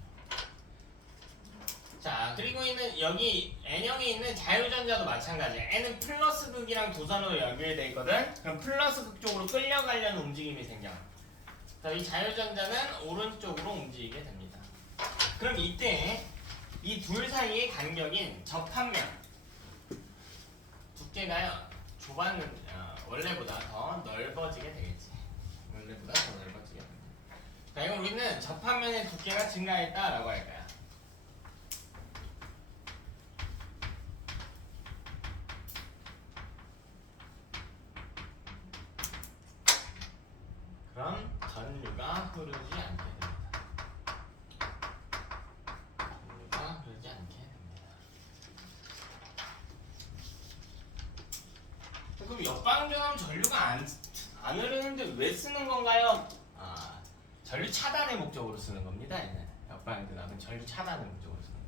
자, 그리고 여기 N형에 있는 자유전자도 마찬가지야. N은 플러스 극이랑 도선으로 연결되어 있거든. 그럼 플러스 극 쪽으로 끌려가려는 움직임이 생겨. 자, 이 자유전자는 오른쪽으로 움직이게 됩니다. 그럼 이때 이 둘 사이의 간격인 접합면 두께가요 원래보다 더 넓어지게 되겠지. 원래보다 더 넓어지게 됩니다. 자, 이건 우리는 접합면의 두께가 증가했다라고 할 거야. 그럼 전류가 흐르지 않게 됩니다. 전류가 흐르지 않게 됩니다. 그럼 역방전하면 전류가 안 흐르는데 왜 쓰는 건가요? 전류 차단의 목적으로 쓰는 겁니다. 역방전하면 전류 차단의 목적으로 쓰는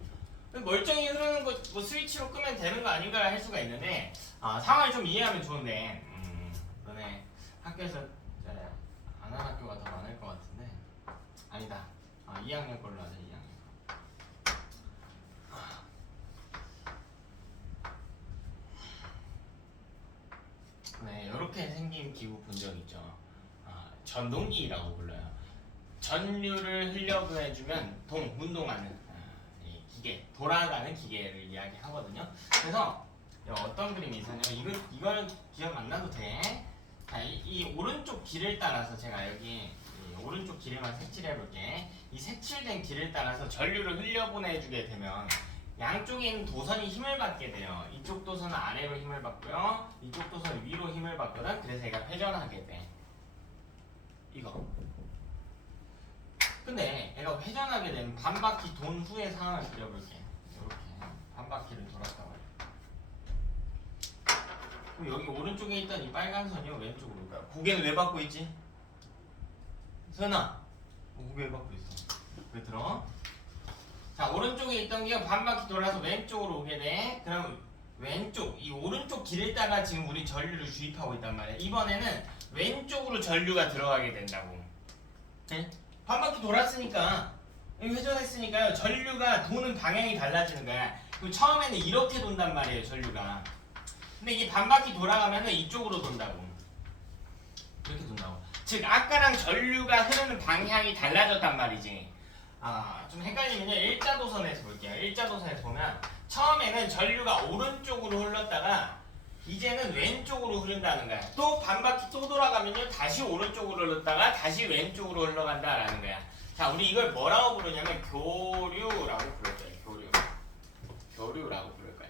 거예요. 멀쩡히 흐르는 거 뭐 스위치로 끄면 되는 거 아닌가 할 수가 있는데 상황을 좀 이해하면 좋은데 너네 학교에서 안 하는 학교가 더 많을 것 같은데 아니다. 2학년 걸로 하자. 2학년. 네, 이렇게 생긴 기구 본 적 있죠. 전동기라고 불러요. 전류를 흘려보내주면 운동하는 이 기계, 돌아가는 기계를 이야기하거든요. 그래서 어떤 그림이 있었냐면 이거는 기억 안 나도 돼. 자, 이 오른쪽 길을 따라서 제가 여기 오른쪽 길을만 색칠해 볼게. 이 색칠된 길을 따라서 전류를 흘려보내주게 되면 양쪽에 있는 도선이 힘을 받게 돼요. 이쪽 도선은 아래로 힘을 받고요. 이쪽 도선은 위로 힘을 받거든. 그래서 얘가 회전하게 돼. 이거. 근데 얘가 회전하게 되면 반바퀴 돈 후의 상황을 그려볼게. 이렇게 반바퀴를 돌았단 말이야. 그럼 여기 오른쪽에 있던 이 빨간 선이 왼쪽으로 올 거야. 고개는 왜 받고 있지? 선아, 고개 왜 받고 있어? 왜 들어? 자, 오른쪽에 있던 게 반바퀴 돌아서 왼쪽으로 오게 돼. 그럼 왼쪽, 이 오른쪽 길에다가 지금 우리 전류를 주입하고 있단 말이야. 이번에는 왼쪽으로 전류가 들어가게 된다고. 네? 반바퀴 돌았으니까, 회전했으니까요. 전류가 도는 방향이 달라지는 거야. 그리고 처음에는 이렇게 돈단 말이에요, 전류가. 근데 이게 반바퀴 돌아가면은 이쪽으로 돈다고. 이렇게 돈다고. 즉, 아까랑 전류가 흐르는 방향이 달라졌단 말이지. 좀 헷갈리면요. 일자도선에서 볼게요. 일자도선에서 보면 처음에는 전류가 오른쪽으로 흘렀다가 이제는 왼쪽으로 흐른다는 거야. 또 반바퀴 또 돌아가면요. 다시 오른쪽으로 흘렀다가 다시 왼쪽으로 흘러간다라는 거야. 자, 우리 이걸 뭐라고 부르냐면 교류라고 부를 거야. 교류라고 부를 거야.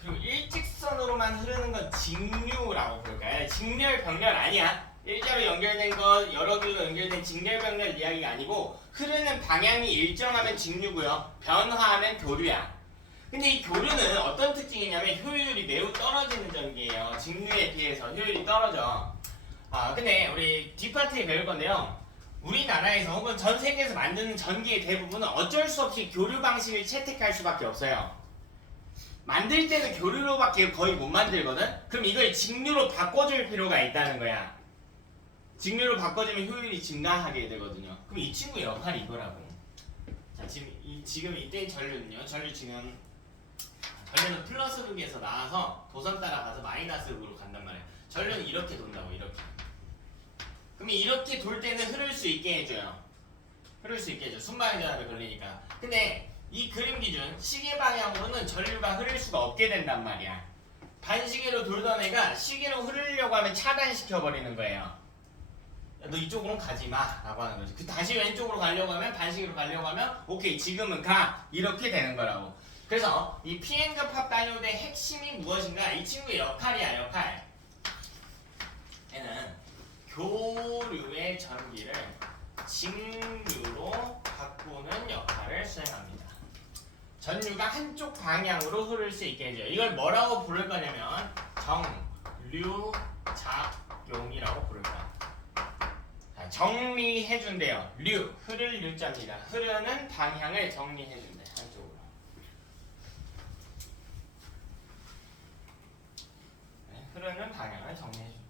그리고 일직선으로만 흐르는 건 직류라고 부를 거야. 직렬, 병렬 아니야. 일자로 연결된 것, 여러 길로 연결된 직렬병렬 이야기가 아니고 흐르는 방향이 일정하면 직류고요. 변화하면 교류야. 근데 이 교류는 어떤 특징이냐면 효율이 매우 떨어지는 전기예요. 직류에 비해서 효율이 떨어져. 근데 우리 뒷파트에 배울 건데요. 우리나라에서 혹은 전 세계에서 만드는 전기의 대부분은 어쩔 수 없이 교류 방식을 채택할 수밖에 없어요. 만들 때는 교류로밖에 거의 못 만들거든? 그럼 이걸 직류로 바꿔줄 필요가 있다는 거야. 직류로 바꿔주면 효율이 증가하게 되거든요. 그럼 이 친구의 역할이 이거라고. 자, 지금 이때 전류는요. 전류는 플러스 극에서 나와서 도선 따라가서 마이너스 극으로 간단 말이에요. 전류는 이렇게 돈다고, 이렇게. 그럼 이렇게 돌 때는 흐를 수 있게 해줘요. 순방향 전압에 걸리니까. 근데 이 그림 기준 시계 방향으로는 전류가 흐를 수가 없게 된단 말이야. 반시계로 돌던 애가 시계로 흐르려고 하면 차단시켜버리는 거예요. 너 이쪽으로는 가지 마 라고 하는 거지. 다시 왼쪽으로 가려고 하면, 반시계로 가려고 하면 오케이 지금은 가, 이렇게 되는 거라고. 그래서 이 Pn급 합 다이오드의 핵심이 무엇인가? 이 친구의 역할이야, 역할. 얘는 교류의 전기를 직류로 바꾸는 역할을 수행합니다. 전류가 한쪽 방향으로 흐를 수 있게 해줘요. 이걸 뭐라고 부를 거냐면 정류작용이라고 부를 거야. 정리해준대요. 흐를 류자입니다. 흐르는 방향을 정리해준대. 한쪽으로. 네, 흐르는 방향을 정리해준대.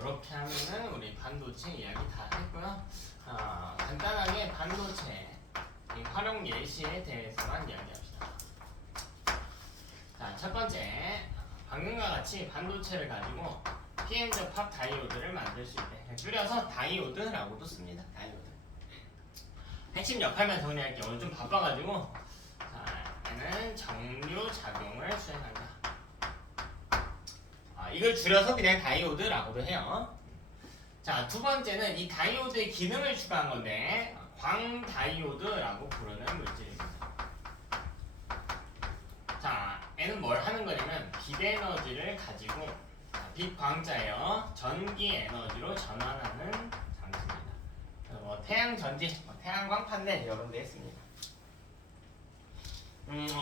이렇게 하면은 우리 반도체 이야기 다 했고요. 간단하게 반도체 활용 예시에 대해서만 이야기합시다. 자, 첫 번째, 방금과 같이 반도체를 가지고 Pn급 합 다이오드를 만들 수 있대. 줄여서 다이오드라고도 씁니다. 다이오드. 핵심 역할만 정리할게요. 오늘 좀 바빠가지고. 자, 얘는 정류 작용을 수행한다. 이걸 줄여서 그냥 다이오드라고도 해요. 자, 두 번째는 이 다이오드의 기능을 추가한 건데 광다이오드라고 부르는 물질입니다. 자, 얘는 뭘 하는 거냐면 빛 에너지를 가지고 빛 광자예요. 전기 에너지로 전환하는 장치입니다. 태양 전지, 태양광 판넬 여러 대 했습니다.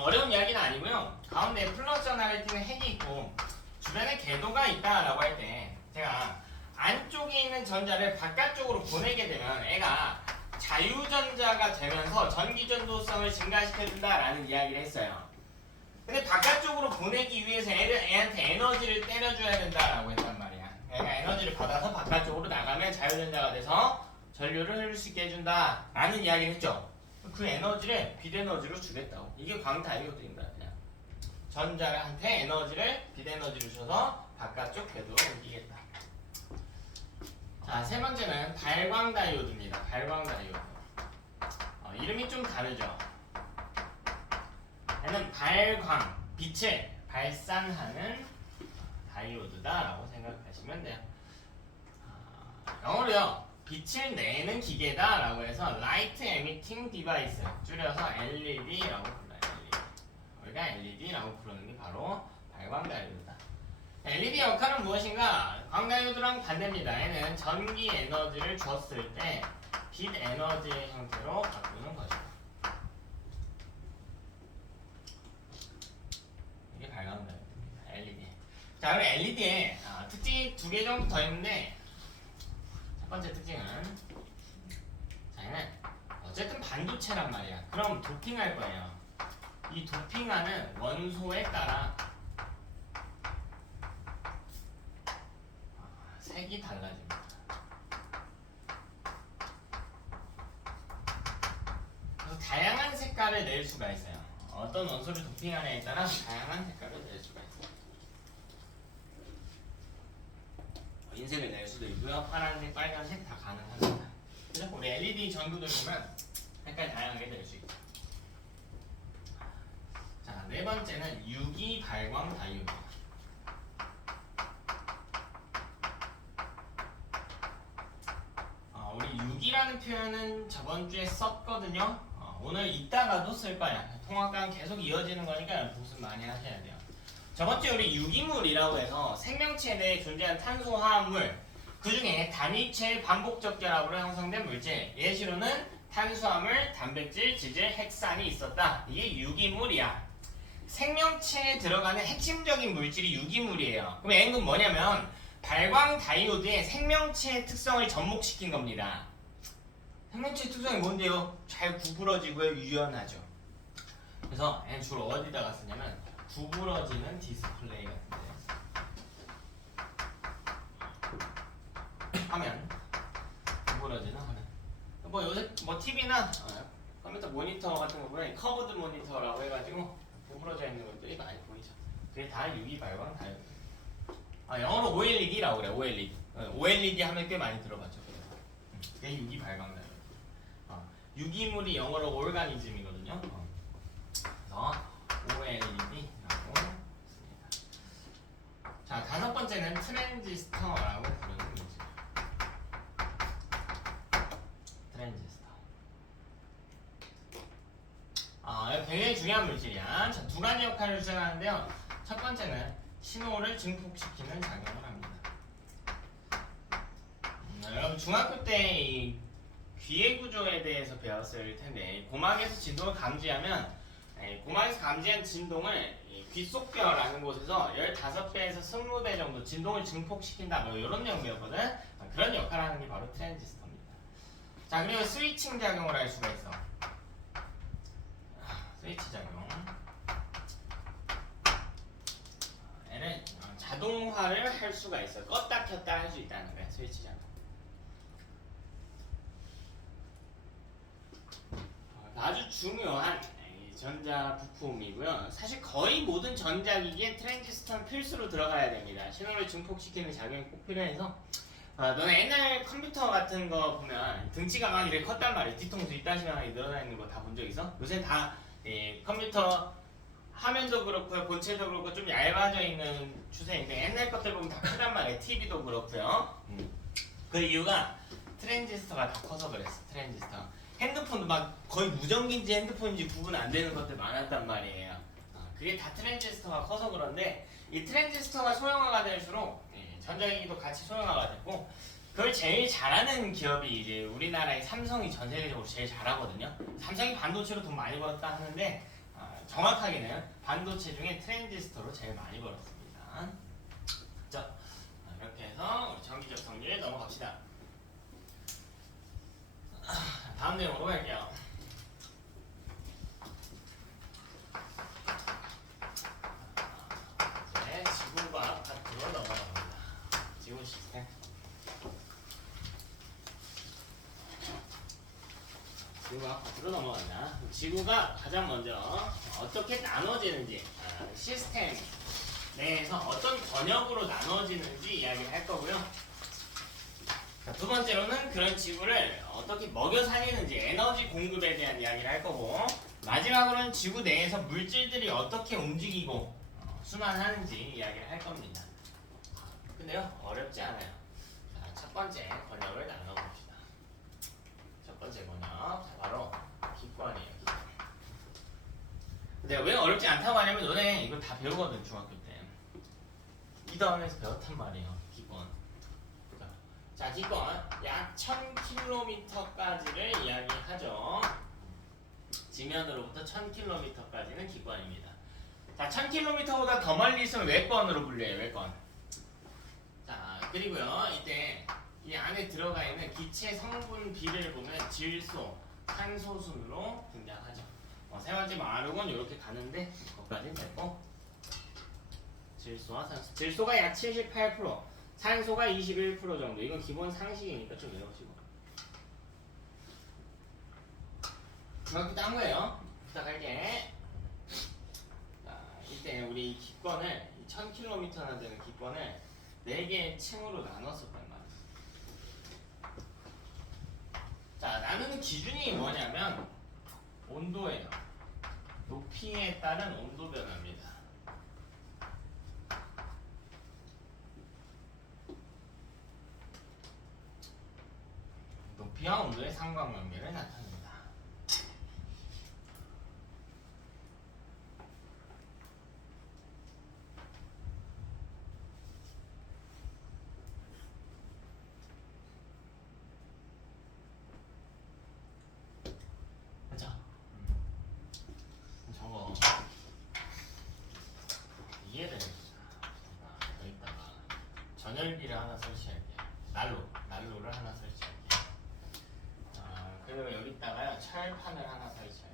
어려운 이야기는 아니고요. 가운데 플러스 전압을 띠는 핵이 있고 주변에 궤도가 있다라고 할 때 제가 안쪽에 있는 전자를 바깥쪽으로 보내게 되면 애가 자유전자가 되면서 전기전도성을 증가시켜준다라는 이야기를 했어요. 근데 바깥쪽으로 보내기 위해서 애한테 에너지를 때려줘야 된다라고 했단 말이야. 애가 에너지를 받아서 바깥쪽으로 나가면 자유전자가 돼서 전류를 흐를 수 있게 해준다라는 이야기를 했죠. 그 에너지를 빛에너지로 주겠다고. 이게 광다이오드입니다. 전자한테 에너지를 빛에너지를 줘서 바깥쪽 궤도로 옮기겠다. 자, 세 번째는 발광다이오드입니다. 발광다이오드. 이름이 좀 다르죠. 얘는 발광, 빛을 발산하는 다이오드다라고 생각하시면 돼요. 영어로요. 빛을 내는 기계다라고 해서 Light Emitting Device 줄여서 LED라고 불러요. 우리가 LED라고 부르는 게 바로 발광다이오드다. LED 역할은 무엇인가? 광다이오드랑 반대입니다. 얘는 전기 에너지를 줬을 때 빛 에너지의 형태로 바꾸는 것이다. 이게 발광다이오드입니다. LED. 자, 그럼 LED에 특징이 2개 정도 더 있는데 첫 번째 특징은 자, 얘는 어쨌든 반도체란 말이야. 그럼 도핑할 거예요. 이 도핑하는 원소에 따라 색이 달라집니다. 그래서 다양한 색깔을 낼 수가 있어요. 어떤 원소를 도핑하냐에 따라 다양한 색깔을 낼 수가 있어요. 흰색을 낼 수도 있고요. 파란색, 빨간색 다 가능합니다. 그래서 우리 LED 전구들 보면 색깔 다양하게 낼 수 있죠. 자, 네 번째는 유기 발광 다이오드. 우리 유기라는 표현은 저번 주에 썼거든요. 오늘 이따가도 쓸 거야. 통합과는 계속 이어지는 거니까 복습 많이 하셔야 돼요. 저번 주에 우리 유기물이라고 해서 생명체 내에 존재하는 탄소 화합물, 그 중에 단위체 반복적 결합으로 형성된 물질, 예시로는 탄수화물, 단백질, 지질, 핵산이 있었다. 이게 유기물이야. 생명체에 들어가는 핵심적인 물질이 유기물이에요. 그럼 얘는 뭐냐면 발광 다이오드의 생명체의 특성을 접목시킨 겁니다. 생명체의 특성이 뭔데요? 잘 구부러지고요, 유연하죠. 그래서 얘는 주로 어디다가 쓰냐면 구부러지는 디스플레이 같은 데 화면, 구부러지는 화면. 뭐 요새 뭐 TV나 컴퓨터 모니터 같은 거 보면 커브드 모니터라고 해가지고 구부러져 있는 것들이 많이 보이죠. 그게 다 유기 발광 다이오드. 영어로 OLED라고 그래. OLED. OLED 하면 꽤 많이 들어봤죠. 그게 유기 발광 다이오드. 유기물이 영어로 오르가니즘이거든요. 그래서 OLED라고 씁니다. 자, 다섯 번째는 트랜지스터라고 부르는 물질. 트랜지스터. 이거 굉장히 중요한 물질이야. 자, 두 가지 역할을 수행하는데요. 첫 번째는 신호를 증폭시키는 작용을 합니다. 여러분 중학교 때 이 귀의 구조에 대해서 배웠을 텐데 고막에서 진동을 감지하면 고막에서 감지한 진동을 귓속뼈라는 곳에서 15배에서 20배 정도 진동을 증폭시킨다. 뭐 이런 내용 배웠거든. 그런 역할을 하는 게 바로 트랜지스터입니다. 자, 그리고 스위칭 작용을 할 수가 있어. 스위치 작용. 얘는 자동화를 할 수가 있어. 껐다 켰다 할 수 있다는 거야. 스위치 작용. 아주 중요한 전자 부품이고요. 사실 거의 모든 전자기기에 트랜지스터는 필수로 들어가야 됩니다. 신호를 증폭시키는 작용이 꼭 필요해서 너네 옛날 컴퓨터 같은 거 보면 등치가 막 이렇게 컸단 말이야. 뒤통수 이따시만 늘어나 있는 거 다 본 적 있어? 요새 다 컴퓨터 화면도 그렇고요, 본체도 그렇고 좀 얇아져 있는 추세인데 옛날 것들 보면 다 크단 말이에요. TV도 그렇고요. 그 이유가 트랜지스터가 다 커서 그랬어. 트랜지스터. 핸드폰도 막 거의 무전기인지 핸드폰인지 구분 안 되는 것들 많았단 말이에요. 그게 다 트랜지스터가 커서 그런데 이 트랜지스터가 소형화가 될수록 전자기기도 같이 소형화가 됐고 그걸 제일 잘하는 기업이 이제 우리나라의 삼성이 전 세계적으로 제일 잘하거든요. 삼성이 반도체로 돈 많이 벌었다 하는데 정확하게는 반도체 중에 트랜지스터로 제일 많이 벌었습니다. 자, 이렇게 해서 우리 전기적 성질 넘어갑시다. 다음 내용으로 갈게요. 이제 지구과학 파트로 넘어갑니다. 지구 시스템. 지구과학 파트로 넘어간다. 지구가 가장 먼저 어떻게 나눠지는지, 시스템 내에서 어떤 번역으로 나눠지는지 이야기를 할 거고요. 두 번째로는 그런 지구를 어떻게 먹여 살리는지 에너지 공급에 대한 이야기를 할 거고 마지막으로는 지구 내에서 물질들이 어떻게 움직이고 순환하는지 이야기를 할 겁니다. 근데요, 어렵지 않아요. 자, 첫 번째 번역을 나눠봅시다. 첫 번째 번역, 자, 바로 기권이에요. 근데 왜 어렵지 않다고 하냐면 너네 이거 다 배우거든, 중학교 때. 2단원에서 배웠단 말이에요, 기권. 자, 기권 약 1000km까지를 이야기하죠. 지면으로부터 1000km까지는 기권입니다. 자, 1000km보다 더 멀리 있으면 외권으로 불려요, 외권. 자, 그리고요, 이때 이 안에 들어가 있는 기체 성분 비를 보면 질소, 산소 순으로 등장하죠. 세 번째 마루곤 이렇게 가는데 거기까지 됐고, 질소와 산소. 질소가 약 78%, 산소가 21% 정도. 이건 기본 상식이니까 좀 외우시고. 중학교 딴 거예요. 부탁할게. 자, 이때 우리 이 기권을 1000km나 되는 기권을 4개의 층으로 나눴었단 말이에요. 자, 나누는 기준이 뭐냐면 온도예요. 높이에 따른 온도 변화입니다. 높이와 온도의 상관관계를 나타냅니다. 그죠? 저거 이해를 여기다가 전열기를 하나 설치할게요. 난로를 하나 설치할게요. 그리고 여기다가요 철판을 하나 설치할게요.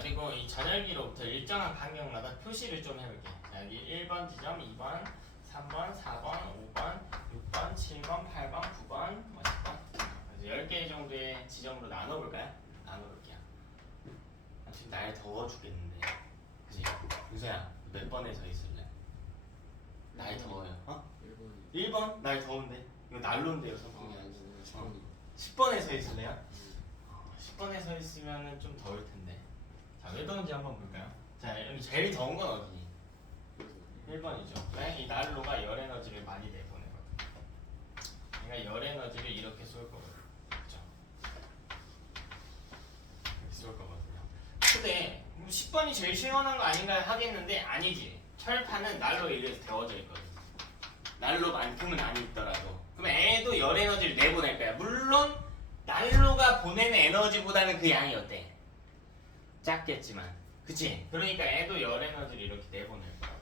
그리고 이 전열기로부터 일정한 간격마다 표시를 좀 해볼게요. 자, 여기 1번 지점, 2번, 3번, 4번, 5번, 6번, 7번, 8번, 9번, 10번. 그래서 10개 정도의 지점으로 나눠볼까요? 나눠볼게요. 지금 날 더워 죽겠는데. 그치? 유서야, 몇 번에 서 있을래? 날 더워요. 어? 1번? 날 더운데. 이거 난로인데요, 선풍기. 10번에 서 있을래요? 10번에 서 있으면 좀 더울 텐데. 자, 왜 더운지 한번 볼까요? 자, 여기 제일 더운 건 어디니? 1번이죠. 왜? 이 난로가 열 에너지를 많이 내보내거든. 그러니까 열 에너지를 이렇게 쏠 거거든. 그렇죠? 이렇게 쏠 거거든요. 근데 10번이 제일 시원한 거 아닌가 하겠는데 아니지. 철판은 난로에 의해서 데워져 있거든. 난로만큼은 아니더라도. 그럼 애도 열 에너지를 내보낼 거야. 물론 난로가 보내는 에너지보다는 그 양이 어때? 작겠지만, 그치? 그러니까 애도 열 에너지를 이렇게 내보낼 거야.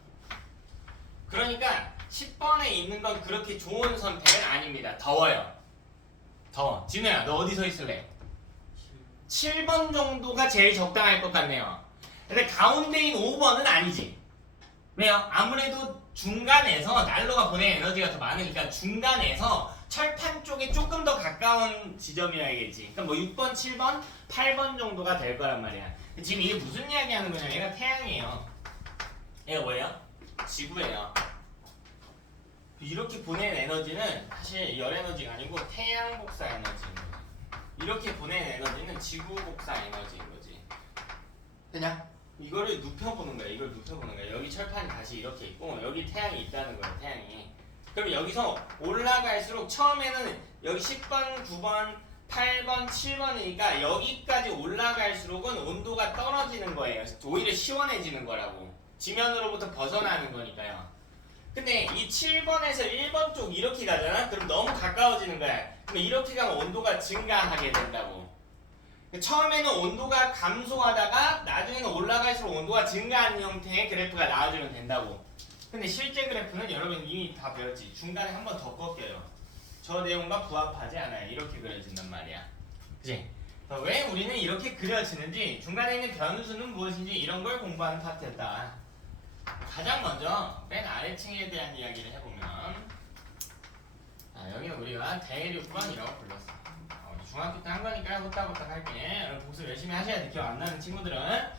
그러니까 10번에 있는 건 그렇게 좋은 선택은 아닙니다. 더워요. 더워. 진우야, 너 어디 서 있을래? 7번 정도가 제일 적당할 것 같네요. 근데 가운데인 5번은 아니지. 왜요? 아무래도 중간에서 난로가 보내는 에너지가 더 많으니까 중간에서 철판 쪽에 조금 더 가까운 지점이어야겠지. 그러니까 뭐 6번, 7번, 8번 정도가 될 거란 말이야. 지금 이게 무슨 이야기 하는 거냐면 얘가 태양이에요. 얘가 뭐예요? 지구예요. 이렇게 보내는 에너지는 사실 열 에너지가 아니고 태양 복사 에너지인 거지. 이렇게 보내는 에너지는 지구 복사 에너지인 거지. 그냥 이거를 눕혀보는 거야. 이걸 눕혀보는 거야. 여기 철판이 다시 이렇게 있고 여기 태양이 있다는 거야. 태양이. 그럼 여기서 올라갈수록 처음에는 여기 10번, 9번, 8번, 7번이니까 여기까지 올라갈수록은 온도가 떨어지는 거예요. 오히려 시원해지는 거라고. 지면으로부터 벗어나는 거니까요. 근데 이 7번에서 1번 쪽 이렇게 가잖아? 그럼 너무 가까워지는 거야. 그럼 이렇게 가면 온도가 증가하게 된다고. 처음에는 온도가 감소하다가 나중에는 올라갈수록 온도가 증가하는 형태의 그래프가 나와주면 된다고. 근데 실제 그래프는 여러분 이미 다 배웠지. 중간에 한 번 더 꺾여요. 저 내용과 부합하지 않아요. 이렇게 그려진단 말이야. 그치? 왜 우리는 이렇게 그려지는지, 중간에 있는 변수는 무엇인지 이런 걸 공부하는 파트였다. 가장 먼저 맨 아래층에 대한 이야기를 해보면, 자, 여기는 우리가 대륙권이라고 불렀어. 중학교 때 한 거니까 후딱후딱 할게. 복습 열심히 하셔야 돼. 기억 안 나는 친구들은.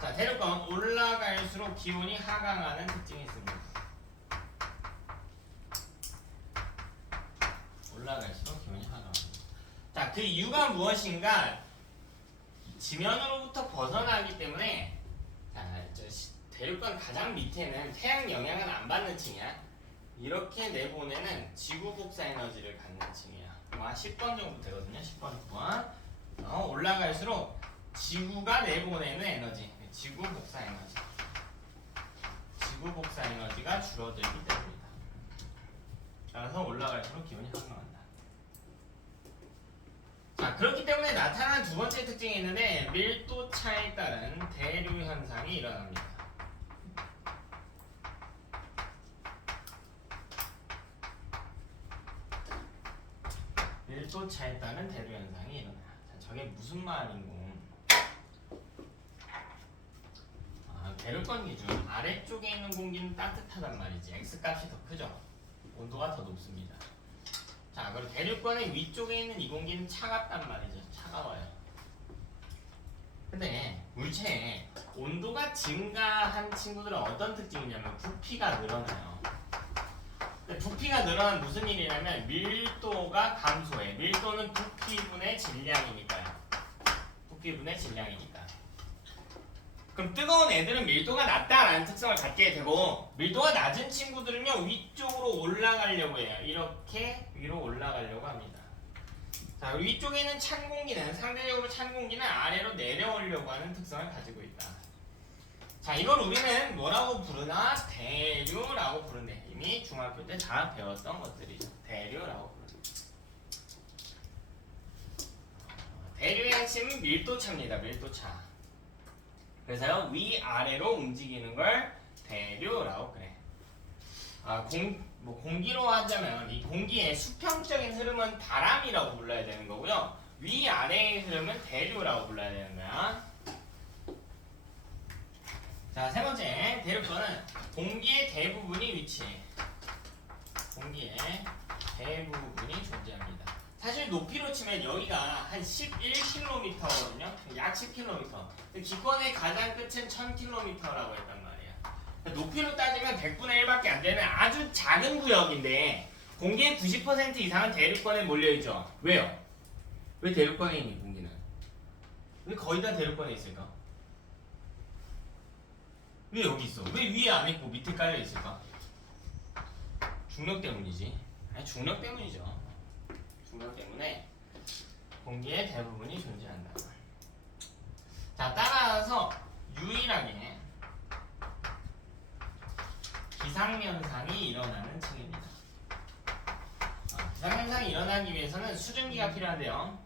자, 대륙권 올라갈수록 기온이 하강하는 특징이 있습니다. 올라갈수록 기온이 하강합니다. 자, 그 이유가 무엇인가? 지면으로부터 벗어나기 때문에 대륙권 가장 밑에는 태양 영향을 안 받는 층이야. 이렇게 내보내는 지구 복사 에너지를 갖는 층이야. 한 10번 정도 되거든요. 10번, 9번. 올라갈수록 지구가 내보내는 에너지, 지구 복사 에너지. 지구 복사 에너지가 줄어들기 때문이다. 따라서 올라갈수록 기온이 상승한다. 자, 그렇기 때문에 나타난 두 번째 특징이 있는데 밀도 차에 따른 대류 현상이 일어납니다. 밀도 차에 따른 대류 현상이 일어나. 자, 저게 무슨 말인고? 대륙권 기준 아래쪽에 있는 공기는 따뜻하단 말이지. X값이 더 크죠. 온도가 더 높습니다. 자, 그리고 대륙권의 위쪽에 있는 이 공기는 차갑단 말이죠. 차가워요. 근데 물체에 온도가 증가한 친구들은 어떤 특징이냐면 부피가 늘어나요. 근데 부피가 늘어나면 무슨 일이냐면 밀도가 감소해. 밀도는 부피분의 질량이니까요. 부피분의 질량이니까. 그럼 뜨거운 애들은 밀도가 낮다라는 특성을 갖게 되고, 밀도가 낮은 친구들은요 위쪽으로 올라가려고 해요. 이렇게 위로 올라가려고 합니다. 자, 위쪽에 있는 찬 공기는, 상대적으로 찬 공기는 아래로 내려오려고 하는 특성을 가지고 있다. 자, 이걸 우리는 뭐라고 부르나? 대류라고 부른대. 이미 중학교 때 다 배웠던 것들이죠. 대류라고 부른대. 대류의 핵심은 밀도차입니다. 밀도차. 그래서요 위아래로 움직이는 걸 대류라고 그래. 공기로 하자면 이 공기의 수평적인 흐름은 바람이라고 불러야 되는 거고요. 위아래의 흐름은 대류라고 불러야 되는 거야. 자, 세 번째 대류권은 공기의 대부분이 위치해. 공기의 대부분이 존재합니다. 사실 높이로 치면 여기가 한 11km거든요. 약 10km. 기권의 가장 끝은 1000km라고 했단 말이야. 높이로 따지면 100분의 1밖에 안 되는 아주 작은 구역인데 공기의 90% 이상은 대륙권에 몰려있죠. 왜요? 왜 대륙권에 있니 공기는? 왜 거의 다 대륙권에 있을까? 왜 여기 있어? 왜 위에 안 있고 밑에 깔려 있을까? 중력 때문이지. 아니, 중력 때문이죠. 중력 때문에 공기의 대부분이 존재한다. 자, 따라서 유일하게 기상현상이 일어나는 층입니다. 기상현상이 일어나기 위해서는 수증기가 필요한데요.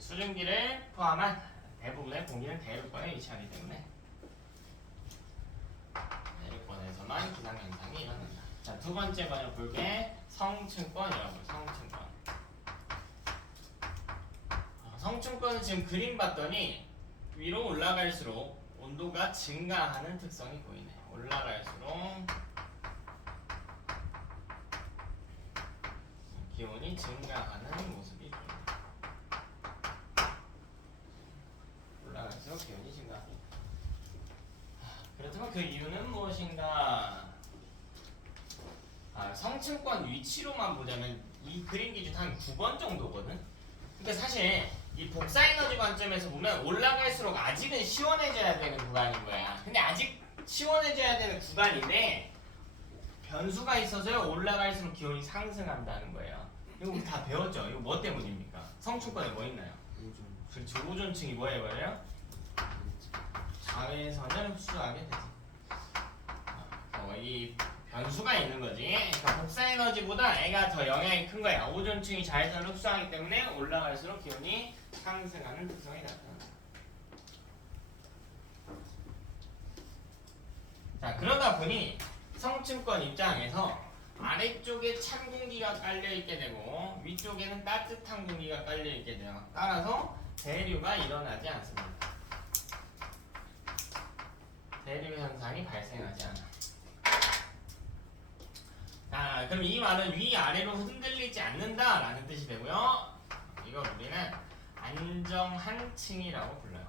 수증기를 포함한 대부분의 공기는 대륙권에 위치하기 때문에 대륙권에서만 기상현상이 일어난다. 자, 두 번째 번역 볼게. 성층권이라고. 성층권. 성층권은 지금 그림 봤더니 위로 올라갈수록 온도가 증가하는 특성이 보이네. 올라갈수록 기온이 증가하는 모습이 보입니다. 올라갈수록 기온이 증가합니다. 그렇다면 그 이유는 무엇인가? 성층권 위치로만 보자면 이 그림 기준 한 9번 정도거든. 그러니까 사실 이 복사 에너지 관점에서 보면 올라갈수록 아직은 시원해져야 되는 구간인 거야. 근데 아직 시원해져야 되는 구간인데 변수가 있어서요 올라갈수록 기온이 상승한다는 거예요. 이거 우리 다 배웠죠? 이거 뭐 때문입니까? 성층권에 뭐 있나요? 오존. 그렇지. 오존층이 뭐 해버려요? 자외선을 흡수하게 되지. 이 변수가 있는 거지. 그러니까 복사 에너지보다 애가 더 영향이 큰 거야. 오존층이 자외선을 흡수하기 때문에 올라갈수록 기온이 상승하는 특성이 나타난다. 자, 그러다 보니 성층권 입장에서 아래쪽에 찬 공기가 깔려있게 되고 위쪽에는 따뜻한 공기가 깔려있게 돼요. 따라서 대류가 일어나지 않습니다. 대류 현상이 발생하지 않아. 자, 그럼 이 말은 위아래로 흔들리지 않는다라는 뜻이 되고요. 이걸 우리는 안정한 층이라고 불러요.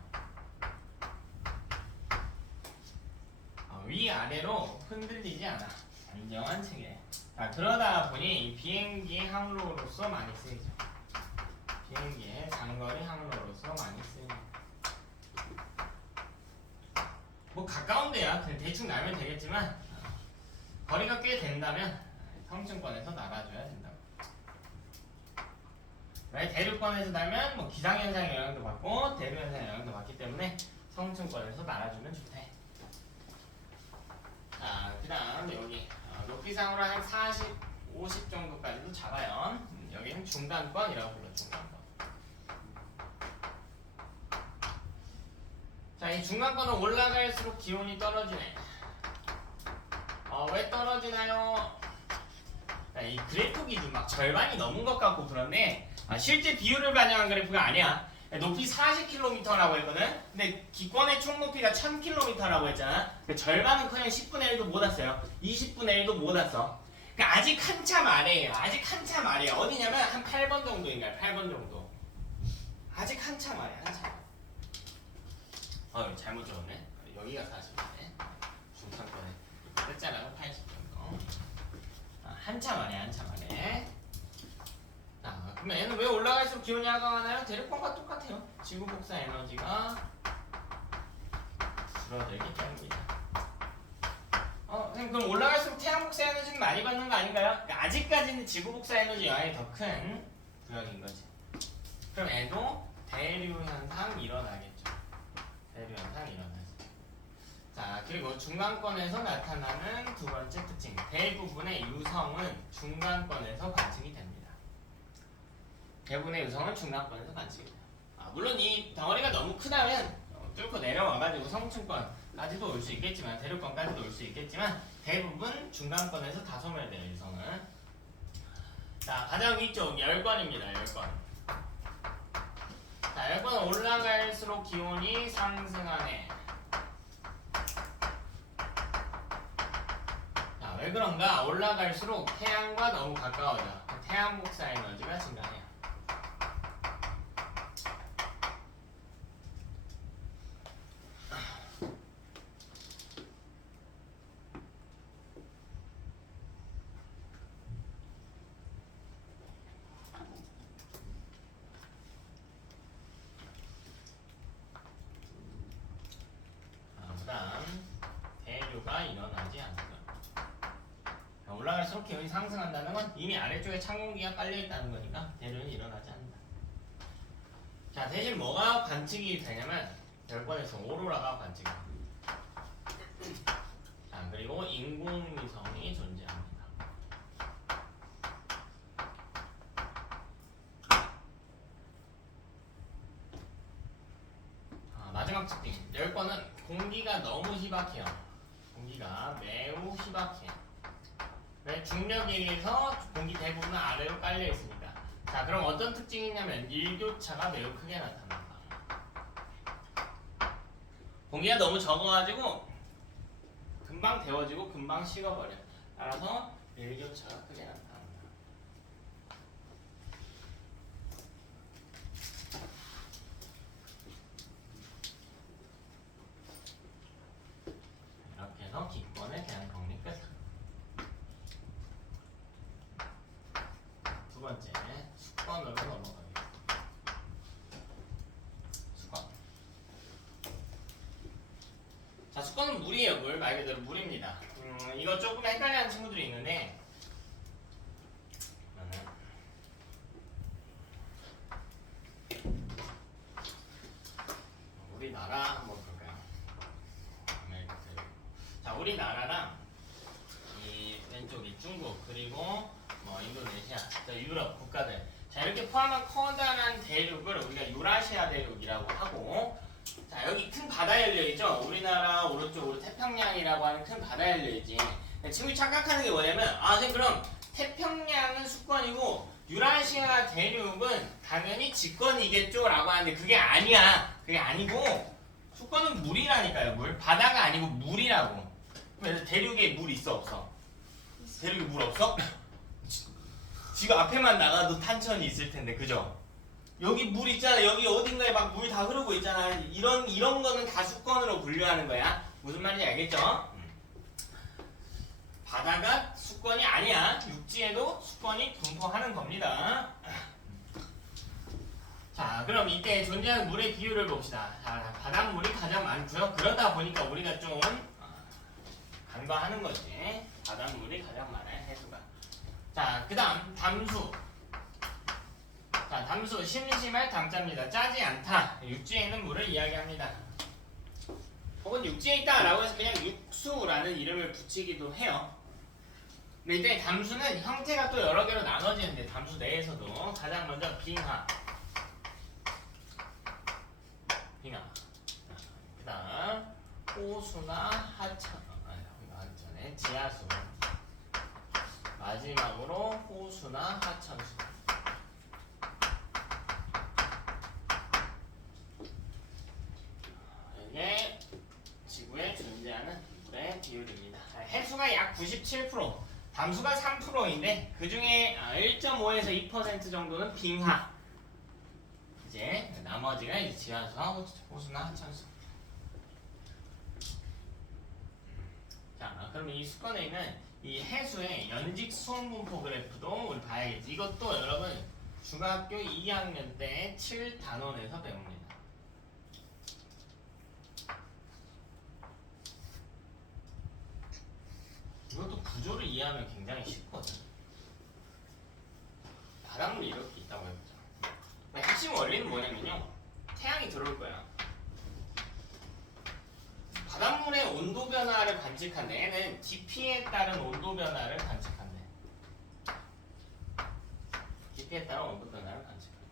위아래로 흔들리지 않아. 안정한 층이에요. 자, 그러다 보니 비행기 항로로서 많이 쓰이죠. 비행기의 장거리 항로로서 많이 쓰입니다. 뭐 가까운 데야 그냥 대충 날면 되겠지만 거리가 꽤 된다면 성층권에서 날아줘야 된다고. 왜 대륙권에서 날면 뭐 기상현상의 영향도 받고 대류현상의 영향도 받기 때문에 성층권에서 날아주면 좋대. 자, 그 다음 여기 높이상으로 한 40, 50 정도까지도 잡아요. 여기는 중간권이라고 불러. 중간권. 자, 이 중간권은 올라갈수록 기온이 떨어지네. 왜 떨어지나요? 자, 이 그래프 기준 막 절반이 넘은 것 같고 그런데 실제 비율을 반영한 그래프가 아니야. 높이 40km라고 했거든. 근데 기권의 총 높이가 1000km라고 했잖아. 절반은 커녕 10분의 1도 못 왔어요. 20분의 1도 못 왔어. 그러니까 아직 한참 아래예요. 아직 한참 아래야. 어디냐면 한 8번 정도인가요? 8번 정도. 아직 한참 아래. 한참. 잘못 적었네. 여기가 40이네. 중상권에 끝자락은 80 정도. 한참 아래, 한참 아래. 자, 그러면 얘는 왜 올라갈수록 기온이 하강하나요? 대륙권과 똑같아요. 지구 복사 에너지가 줄어들기 때문입니다. 선생님 그럼 올라갈수록 태양 복사 에너지는 많이 받는 거 아닌가요? 그러니까 아직까지는 지구 복사 에너지 영향이 더 큰 구역인 거지. 그럼 얘도 대류 현상 일어나겠죠. 대류 현상 일어나죠. 자, 그리고 중간권에서 나타나는 두 번째 특징. 대부분의 유성은 중간권에서 관측이 됩니다. 대부분의 유성은 중간권에서 관측이 돼요. 물론 이 덩어리가 너무 크다면 뚫고 내려와가지고 성층권까지도 올 수 있겠지만 대륙권까지도 올 수 있겠지만 대부분 중간권에서 다 소멸돼요. 유성은. 자, 가장 위쪽 열권입니다. 열권. 자, 열권은 올라갈수록 기온이 상승하네. 자, 왜 그런가? 올라갈수록 태양과 너무 가까워져. 태양 복사 에너지가 증가해요. 대류가 일어나지 않고요. 올라갈수록 기온이 상승한다는 건 이미 아래쪽에 찬 공기가 깔려있다는 거니까 대류는 일어나지 않는다. 자, 대신 뭐가 관측이 되냐면 열권에서 오로라가 관측이 됩니다. 자, 그리고 인공위성이 존재합니다. 마지막 특징. 열권은 공기가 너무 희박해요. 공기가 매우 희박해. 왜? 중력에 의해서 공기 대부분은 아래로 깔려 있으니까. 자, 그럼 어떤 특징이 있냐면 일교차가 매우 크게 나타난다. 공기가 너무 적어가지고 금방 데워지고 금방 식어버려. 따라서 일교차가 크게 나타난다. 이렇게 해서 기권에 대한 정리 끝. 두 번째, 수권으로 넘어가겠습니다. 수권. 자, 수권은 물이에요. 물. 말 그대로 물입니다. 이거 조금 헷갈려하는 친구들이 있는데 우리나라 한번 볼까요? 자, 우리나라랑 이 왼쪽이 중국 그리고 인도네시아, 유럽 국가들, 자, 이렇게 포함한 커다란 대륙을 우리가 유라시아 대륙이라고 하고, 자, 여기 큰 바다 열려있죠? 우리나라 오른쪽으로 태평양이라고 하는 큰 바다 열려있지. 친구들이 착각하는 게 뭐냐면, 선생님 그럼 태평양은 수권이고 유라시아 대륙은 당연히 직권이겠죠? 라고 하는데 그게 아니야. 그게 아니고 수권은 물이라니까요. 물. 바다가 아니고 물이라고. 그래서 대륙에 물 있어 없어? 대륙에 물 없어? 지금 앞에만 나가도 탄천이 있을 텐데, 그죠? 여기 물 있잖아. 여기 어딘가에 막 물 다 흐르고 있잖아. 이런 거는 다 수권으로 분류하는 거야. 무슨 말인지 알겠죠? 바다가 수권이 아니야. 육지에도 수권이 분포하는 겁니다. 자, 그럼 이때 존재하는 물의 비율을 봅시다. 자, 바닷물이 가장 많고요. 그러다 보니까 우리가 좀 간과하는 거지. 바닷물이 가장 많아요, 해수가. 자, 그 다음 담수. 자, 담수 심심할 담자입니다. 짜지 않다. 육지에 있는 물을 이야기합니다. 혹은 육지에 있다라고 해서 그냥 육수라는 이름을 붙이기도 해요. 근데 이때 담수는 형태가 또 여러 개로 나눠지는데 담수 내에서도 가장 먼저 빙하. 그 다음 호수나 하천, 하천에 지하수. 마지막으로 호수나 하천수. 이게 지구에 존재하는 물의 비율입니다. 해수가 약 97%, 담수가 3%인데 그 중에 1.5에서 2% 정도는 빙하. 이제 나머지가 이제 지하수와 호수나 하천수. 자, 그럼 이 수권에 있는 이 해수의 연직 수온 분포 그래프도 우리 봐야겠지. 이것도 여러분 중학교 2학년 때 7단원에서 배웁니다. 이것도 구조를 이해하면 굉장히 쉽거든. 바닷물이 이렇게 있다고 해보자. 핵심 원리는 뭐냐면요, 태양이 들어올 거야. 바닷물의 온도 변화를 관측한대. 얘는 깊이에 따른 온도 변화를 관측한대. 깊이에 따른 온도 변화를 관측한대.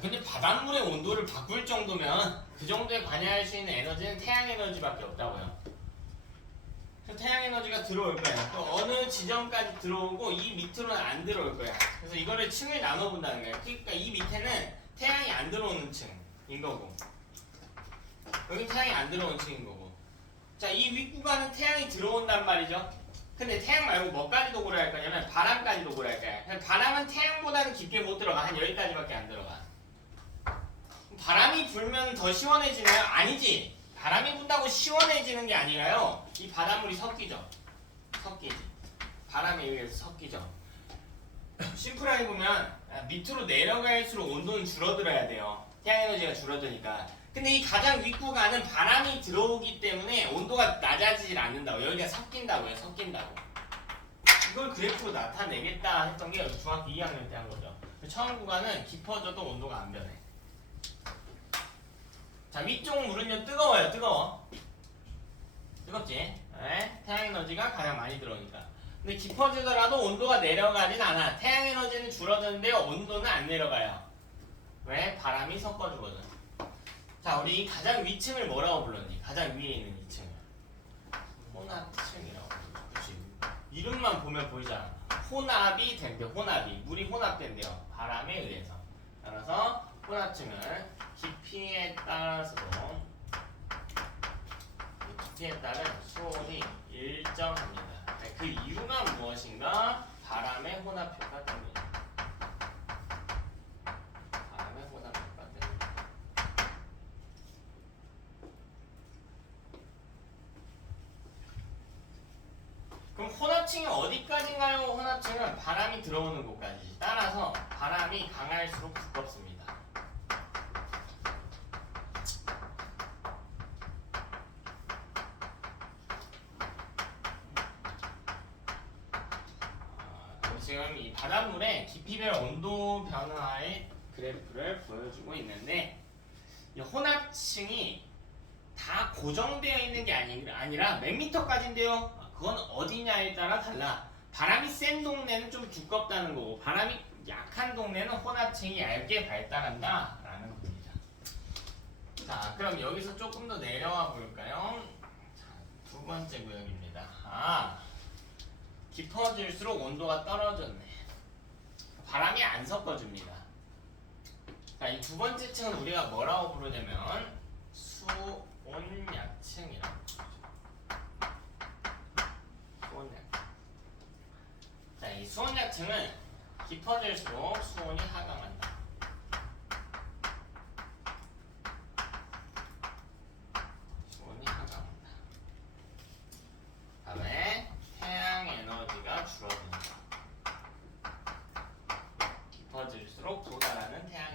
근데 바닷물의 온도를 바꿀 정도면 그 정도에 관여할 수 있는 에너지는 태양 에너지밖에 없다고요. 그래서 태양 에너지가 들어올 거야. 또 어느 지점까지 들어오고 이 밑으로는 안 들어올 거야. 그래서 이거를 층을 나눠본다는 거야. 그러니까 이 밑에는 태양이 안 들어오는 층인 거고, 여기 태양이 안 들어오는 층인 거고. 자, 이 윗구간은 태양이 들어온단 말이죠. 근데 태양 말고 뭐까지도 고려할 거냐면 바람까지도 고려할 거야. 바람은 태양보다는 깊게 못 들어가. 한 여기까지밖에 안 들어가. 바람이 불면 더 시원해지나요? 아니지. 바람이 분다고 시원해지는 게 아니라요, 이 바닷물이 섞이죠. 섞이지. 바람에 의해서 섞이죠. 심플하게 보면 밑으로 내려갈수록 온도는 줄어들어야 돼요. 태양 에너지가 줄어드니까. 근데 이 가장 윗구간은 바람이 들어오기 때문에 온도가 낮아지질 않는다고. 여기가 섞인다고요. 섞인다고. 이걸 그래프로 나타내겠다 했던 게 중학교 2학년 때 한 거죠. 처음 구간은 깊어져도 온도가 안 변해. 자, 위쪽 물은요 뜨거워요. 뜨거워. 뜨겁지? 네? 태양 에너지가 가장 많이 들어오니까. 근데 깊어지더라도 온도가 내려가진 않아. 태양 에너지는 줄어드는데 온도는 안 내려가요. 왜? 바람이 섞어주거든. 자, 우리 가장 위층을 뭐라고 불렀니? 가장 위에 있는 2층을 혼합층이라고 불렀죠. 그치? 이름만 보면 보이잖아. 혼합이 된대. 혼합이. 물이 혼합된대요. 바람에 의해서. 따라서 혼합층을 깊이에 따라서도 깊이에 따른 수온이 일정합니다. 그 이유가 무엇인가? 바람의 혼합 효과 때문이다. 바람의 혼합 효과 때문이다. 그럼 혼합층이 어디까지인가요? 혼합층은 바람이 들어오는 곳까지. 따라서 바람이 강할수록 두껍습니다. 지금 이 바닷물의 깊이별 온도 변화의 그래프를 보여주고 있는데, 이 혼합층이 다 고정되어 있는 게 아니라 몇 미터까지인데요? 그건 어디냐에 따라 달라. 바람이 센 동네는 좀 두껍다는 거고, 바람이 약한 동네는 혼합층이 얇게 발달한다 라는 겁니다. 자, 그럼 여기서 조금 더 내려와 볼까요? 자, 두 번째 구역입니다. 깊어질수록 온도가 떨어졌네. 바람이 안 섞어줍니다. 자, 이 두 번째 층은 우리가 뭐라고 부르냐면 수온약층이라고 부르죠. 수온약층. 자, 이 수온약층은 깊어질수록 수온이 하강한다. 수온이 하강한다. 다음에 태양 에너지가 줄어든다. 깊어질수록 도달하는 태양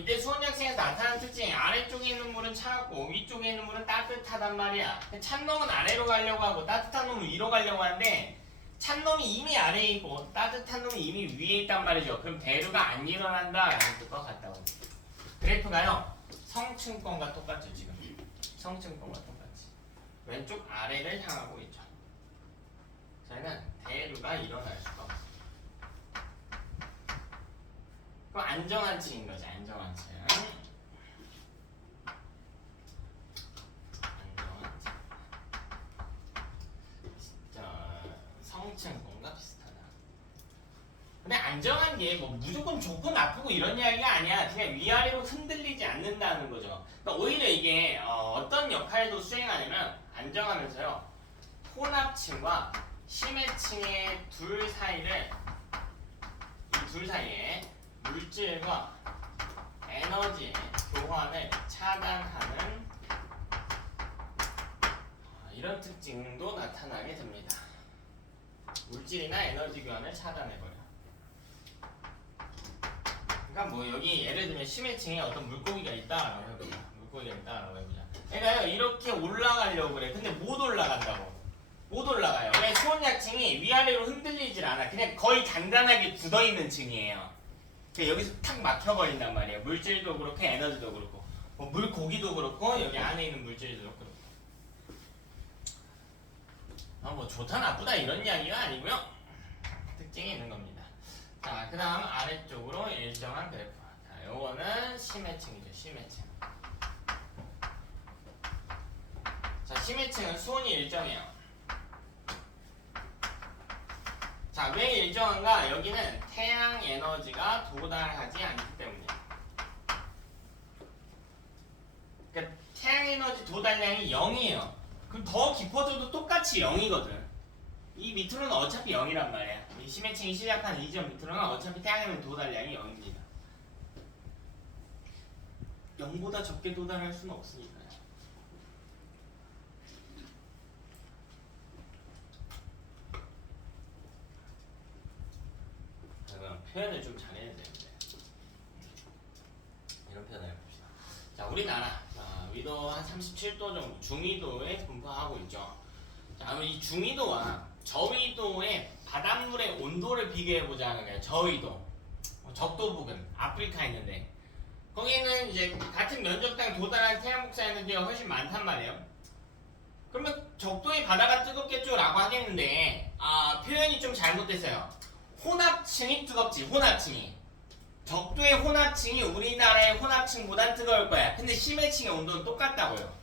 이때 수온약생에서 나타나는 특징이 아래쪽에 있는 물은 차갑고 위쪽에 있는 물은 따뜻하단 말이야. 찬 놈은 아래로 가려고 하고 따뜻한 놈은 위로 가려고 하는데 찬 놈이 이미 아래에 있고 따뜻한 놈이 이미 위에 있단 말이죠. 그럼 대류가 안 일어난다 라는 뜻과 같다고. 그래프가요 성층권과 똑같죠. 지금 성층권과 똑같이 왼쪽 아래를 향하고 있죠. 저희는 대류가 일어날 수가 없어요. 그럼 안정한 층인 거지. 안정한 층. 안정한 층. 성층권과 비슷하다. 근데 안정한 게 뭐 무조건 좋고 나쁘고 이런 이야기가 아니야. 그냥 위아래로 흔들리지 않는다는 거죠. 그러니까 오히려 이게 어떤 역할도 수행하냐면 안정하면서요. 혼합층과 심해층의 둘 사이를 이 둘 사이에 물질과 에너지의 교환을 차단하는 이런 특징도 나타나게 됩니다. 물질이나 에너지 교환을 차단해버려. 그러니까 뭐 여기 예를 들면 심해층에 어떤 물고기가 있다라고 해보자. 물고기가 있다라고 해보자. 그러니까요 이렇게 올라가려고 그래. 근데 못 올라간다고. 못 올라가요. 왜 수온약층이 위아래로 흔들리질 않아. 그냥 거의 단단하게 굳어있는 층이에요. 여기서 탁 막혀버린단 말이에요. 물질도 그렇고 에너지도 그렇고 뭐 물고기도 그렇고 여기 안에 있는 물질도 그렇고 뭐 좋다 나쁘다 이런 이야기가 아니고요. 특징이 있는 겁니다. 자, 그 다음 아래쪽으로 일정한 그래프. 자, 요거는 심해층이죠. 심해층. 자, 심해층은 수온이 일정해요. 자, 왜 일정한가? 여기는 태양 에너지가 도달하지 않기 때문이에요. 그러니까 태양 에너지 도달량이 0이에요. 그럼 더 깊어져도 똑같이 0이거든. 이 밑으로는 어차피 0이란 말이야. 이 심해층이 시작한 이 점 밑으로는 어차피 태양 에너지 도달량이 0입니다. 0보다 적게 도달할 수는 없으니까요. 표현을 좀 잘해야 되는데 이런 표현을 해봅시다. 자, 우리나라 위도 한 37도 정도 중위도에 분포하고 있죠. 자, 그럼 이 중위도와 저위도의 바닷물의 온도를 비교해보자는 거예요. 저위도 적도 부근 아프리카 있는데 거기는 이제 같은 면적당 도달한 태양 복사 에너지가 훨씬 많단 말이에요. 그러면 적도의 바다가 뜨겁겠죠 라고 하겠는데 표현이 좀 잘못됐어요. 혼합층이 뜨겁지. 혼합층이 적도의 혼합층이 우리나라의 혼합층보단 뜨거울 거야. 근데 심해층의 온도는 똑같다고요.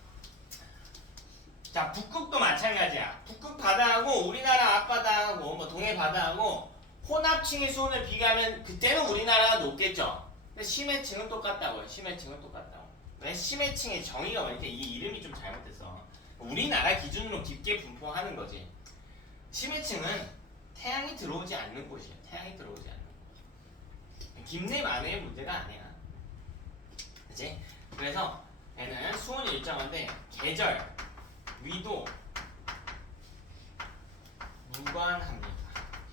자, 북극도 마찬가지야. 북극 바다하고 우리나라 앞바다하고 뭐 동해 바다하고 혼합층의 수온을 비교하면 그때는 우리나라가 높겠죠. 근데 심해층은 똑같다고요. 심해층은 똑같다고. 왜 심해층의 정의가 뭐냐? 이 이름이 좀 잘못됐어. 우리나라 기준으로 깊게 분포하는 거지. 심해층은 태양이 들어오지 않는 곳이에요. 태양이 들어오지 않는 곳. 깊네 많네의 문제가 아니야. 그치? 그래서 얘는 수온이 일정한데 계절, 위도 무관합니다.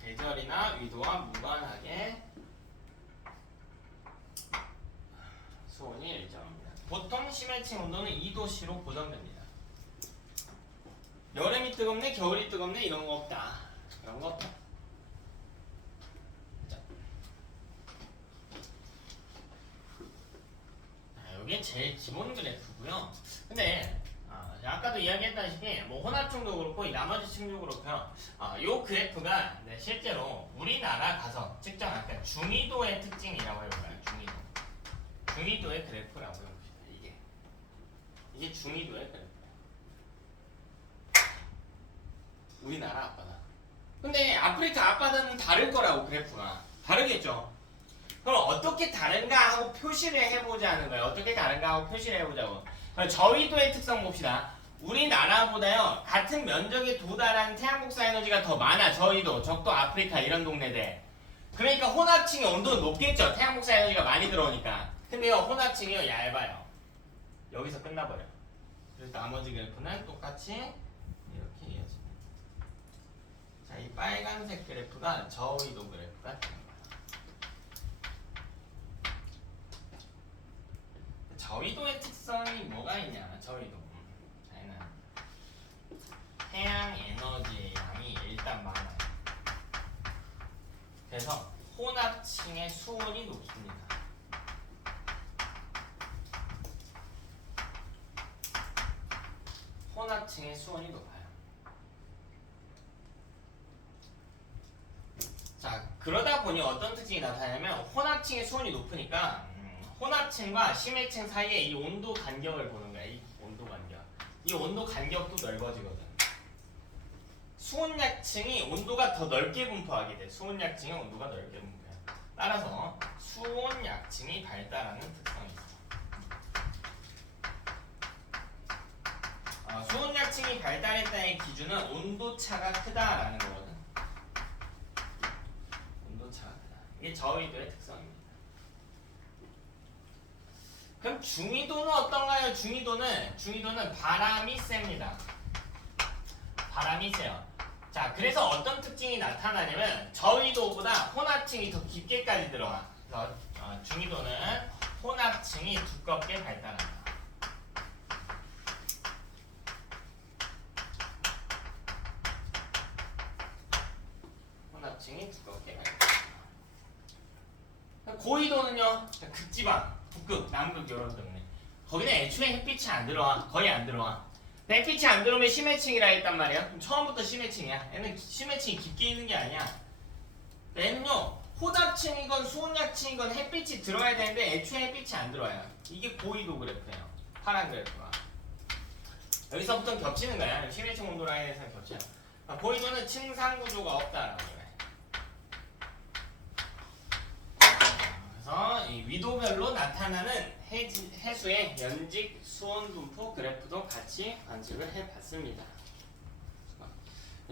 계절이나 위도와 무관하게 수온이 일정합니다. 보통 심해층 온도는 2도씨로 고정됩니다. 여름이 뜨겁네, 겨울이 뜨겁네 이런 거 없다. 이런 거 없다. 이게 제일 기본 그래프고요. 근데 아까도 이야기했다시피 뭐 혼합층도 그렇고 나머지 층도 그렇고요. 요 그래프가 실제로 우리나라 가서 측정할 때 중위도의 특징이라고 해볼까요? 중위도. 중위도의 그래프라고 해봅시다. 이게 중위도의 그래프예요. 우리나라 앞바다. 근데 아프리카 앞바다는 다를 거라고 그래프가. 다르겠죠? 그럼 어떻게 다른가 하고 표시를 해보자는 거예요. 어떻게 다른가 하고 표시를 해보자고. 저위도의 특성 봅시다. 우리나라보다요 같은 면적에 도달한 태양 복사 에너지가 더 많아. 저위도, 적도, 아프리카 이런 동네들. 그러니까 혼합층의 온도는 높겠죠. 태양 복사 에너지가 많이 들어오니까. 근데요 혼합층이요 얇아요. 여기서 끝나버려. 그래서 나머지 그래프는 똑같이 이렇게 이어집니다. 자, 이 빨간색 그래프가 저위도 그래프가 됩니다. 저위도의 특성이 뭐가 있냐? 저위도. 얘는 태양 에너지의 양이 일단 많아요. 그래서 혼합층의 수온이 높습니다. 혼합층의 수온이 높아요. 자, 그러다 보니 어떤 특징이 나타나냐면 혼합층의 수온이 높으니까 혼합층과 심해층 사이에 이 온도 간격을 보는 거야. 이 온도 간격. 이 온도 간격도 넓어지거든. 수온약층이 온도가 더 넓게 분포하게 돼. 수온약층이 온도가 넓게 분포해. 따라서 수온약층이 발달하는 특성이 있어. 수온약층이 발달했다의 기준은 온도차가 크다라는 거거든. 온도차가 크다. 이게 저위도의 특성입니다. 그럼 중위도는 어떤가요? 중위도는 바람이 셉니다. 바람이 세요. 자, 그래서 어떤 특징이 나타나냐면 저위도보다 혼합층이 더 깊게까지 들어가. 그래서 중위도는 혼합층이 두껍게 발달한다. 혼합층이 두껍게 발달한다. 고위도는요, 극지방, 북극, 남극 이런 동네. 거기는 애초에 햇빛이 안 들어와. 거의 안 들어와. 햇빛이 안 들어오면 심해층이라 했단 말이야. 그럼 처음부터 심해층이야. 얘는 심해층이 깊게 있는 게 아니야. 얘는요, 혼합층이건 수온약층이건 햇빛이 들어와야 되는데 애초에 햇빛이 안 들어와요. 이게 고위도 그래프예요. 파란 그래프가. 여기서부터 겹치는 거야. 심해층 온도 라인에서 겹쳐요. 고위도는 층상 구조가 없다라고 그래. 그래서 이 위도별로 나타나는 해수의 연직 수온 분포 그래프도 같이 관측을 해봤습니다.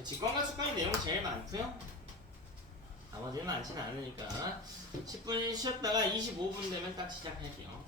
직관과 수관의 내용 제일 많고요. 나머지는 많지는 않으니까 10분 쉬었다가 25분 되면 딱 시작할게요.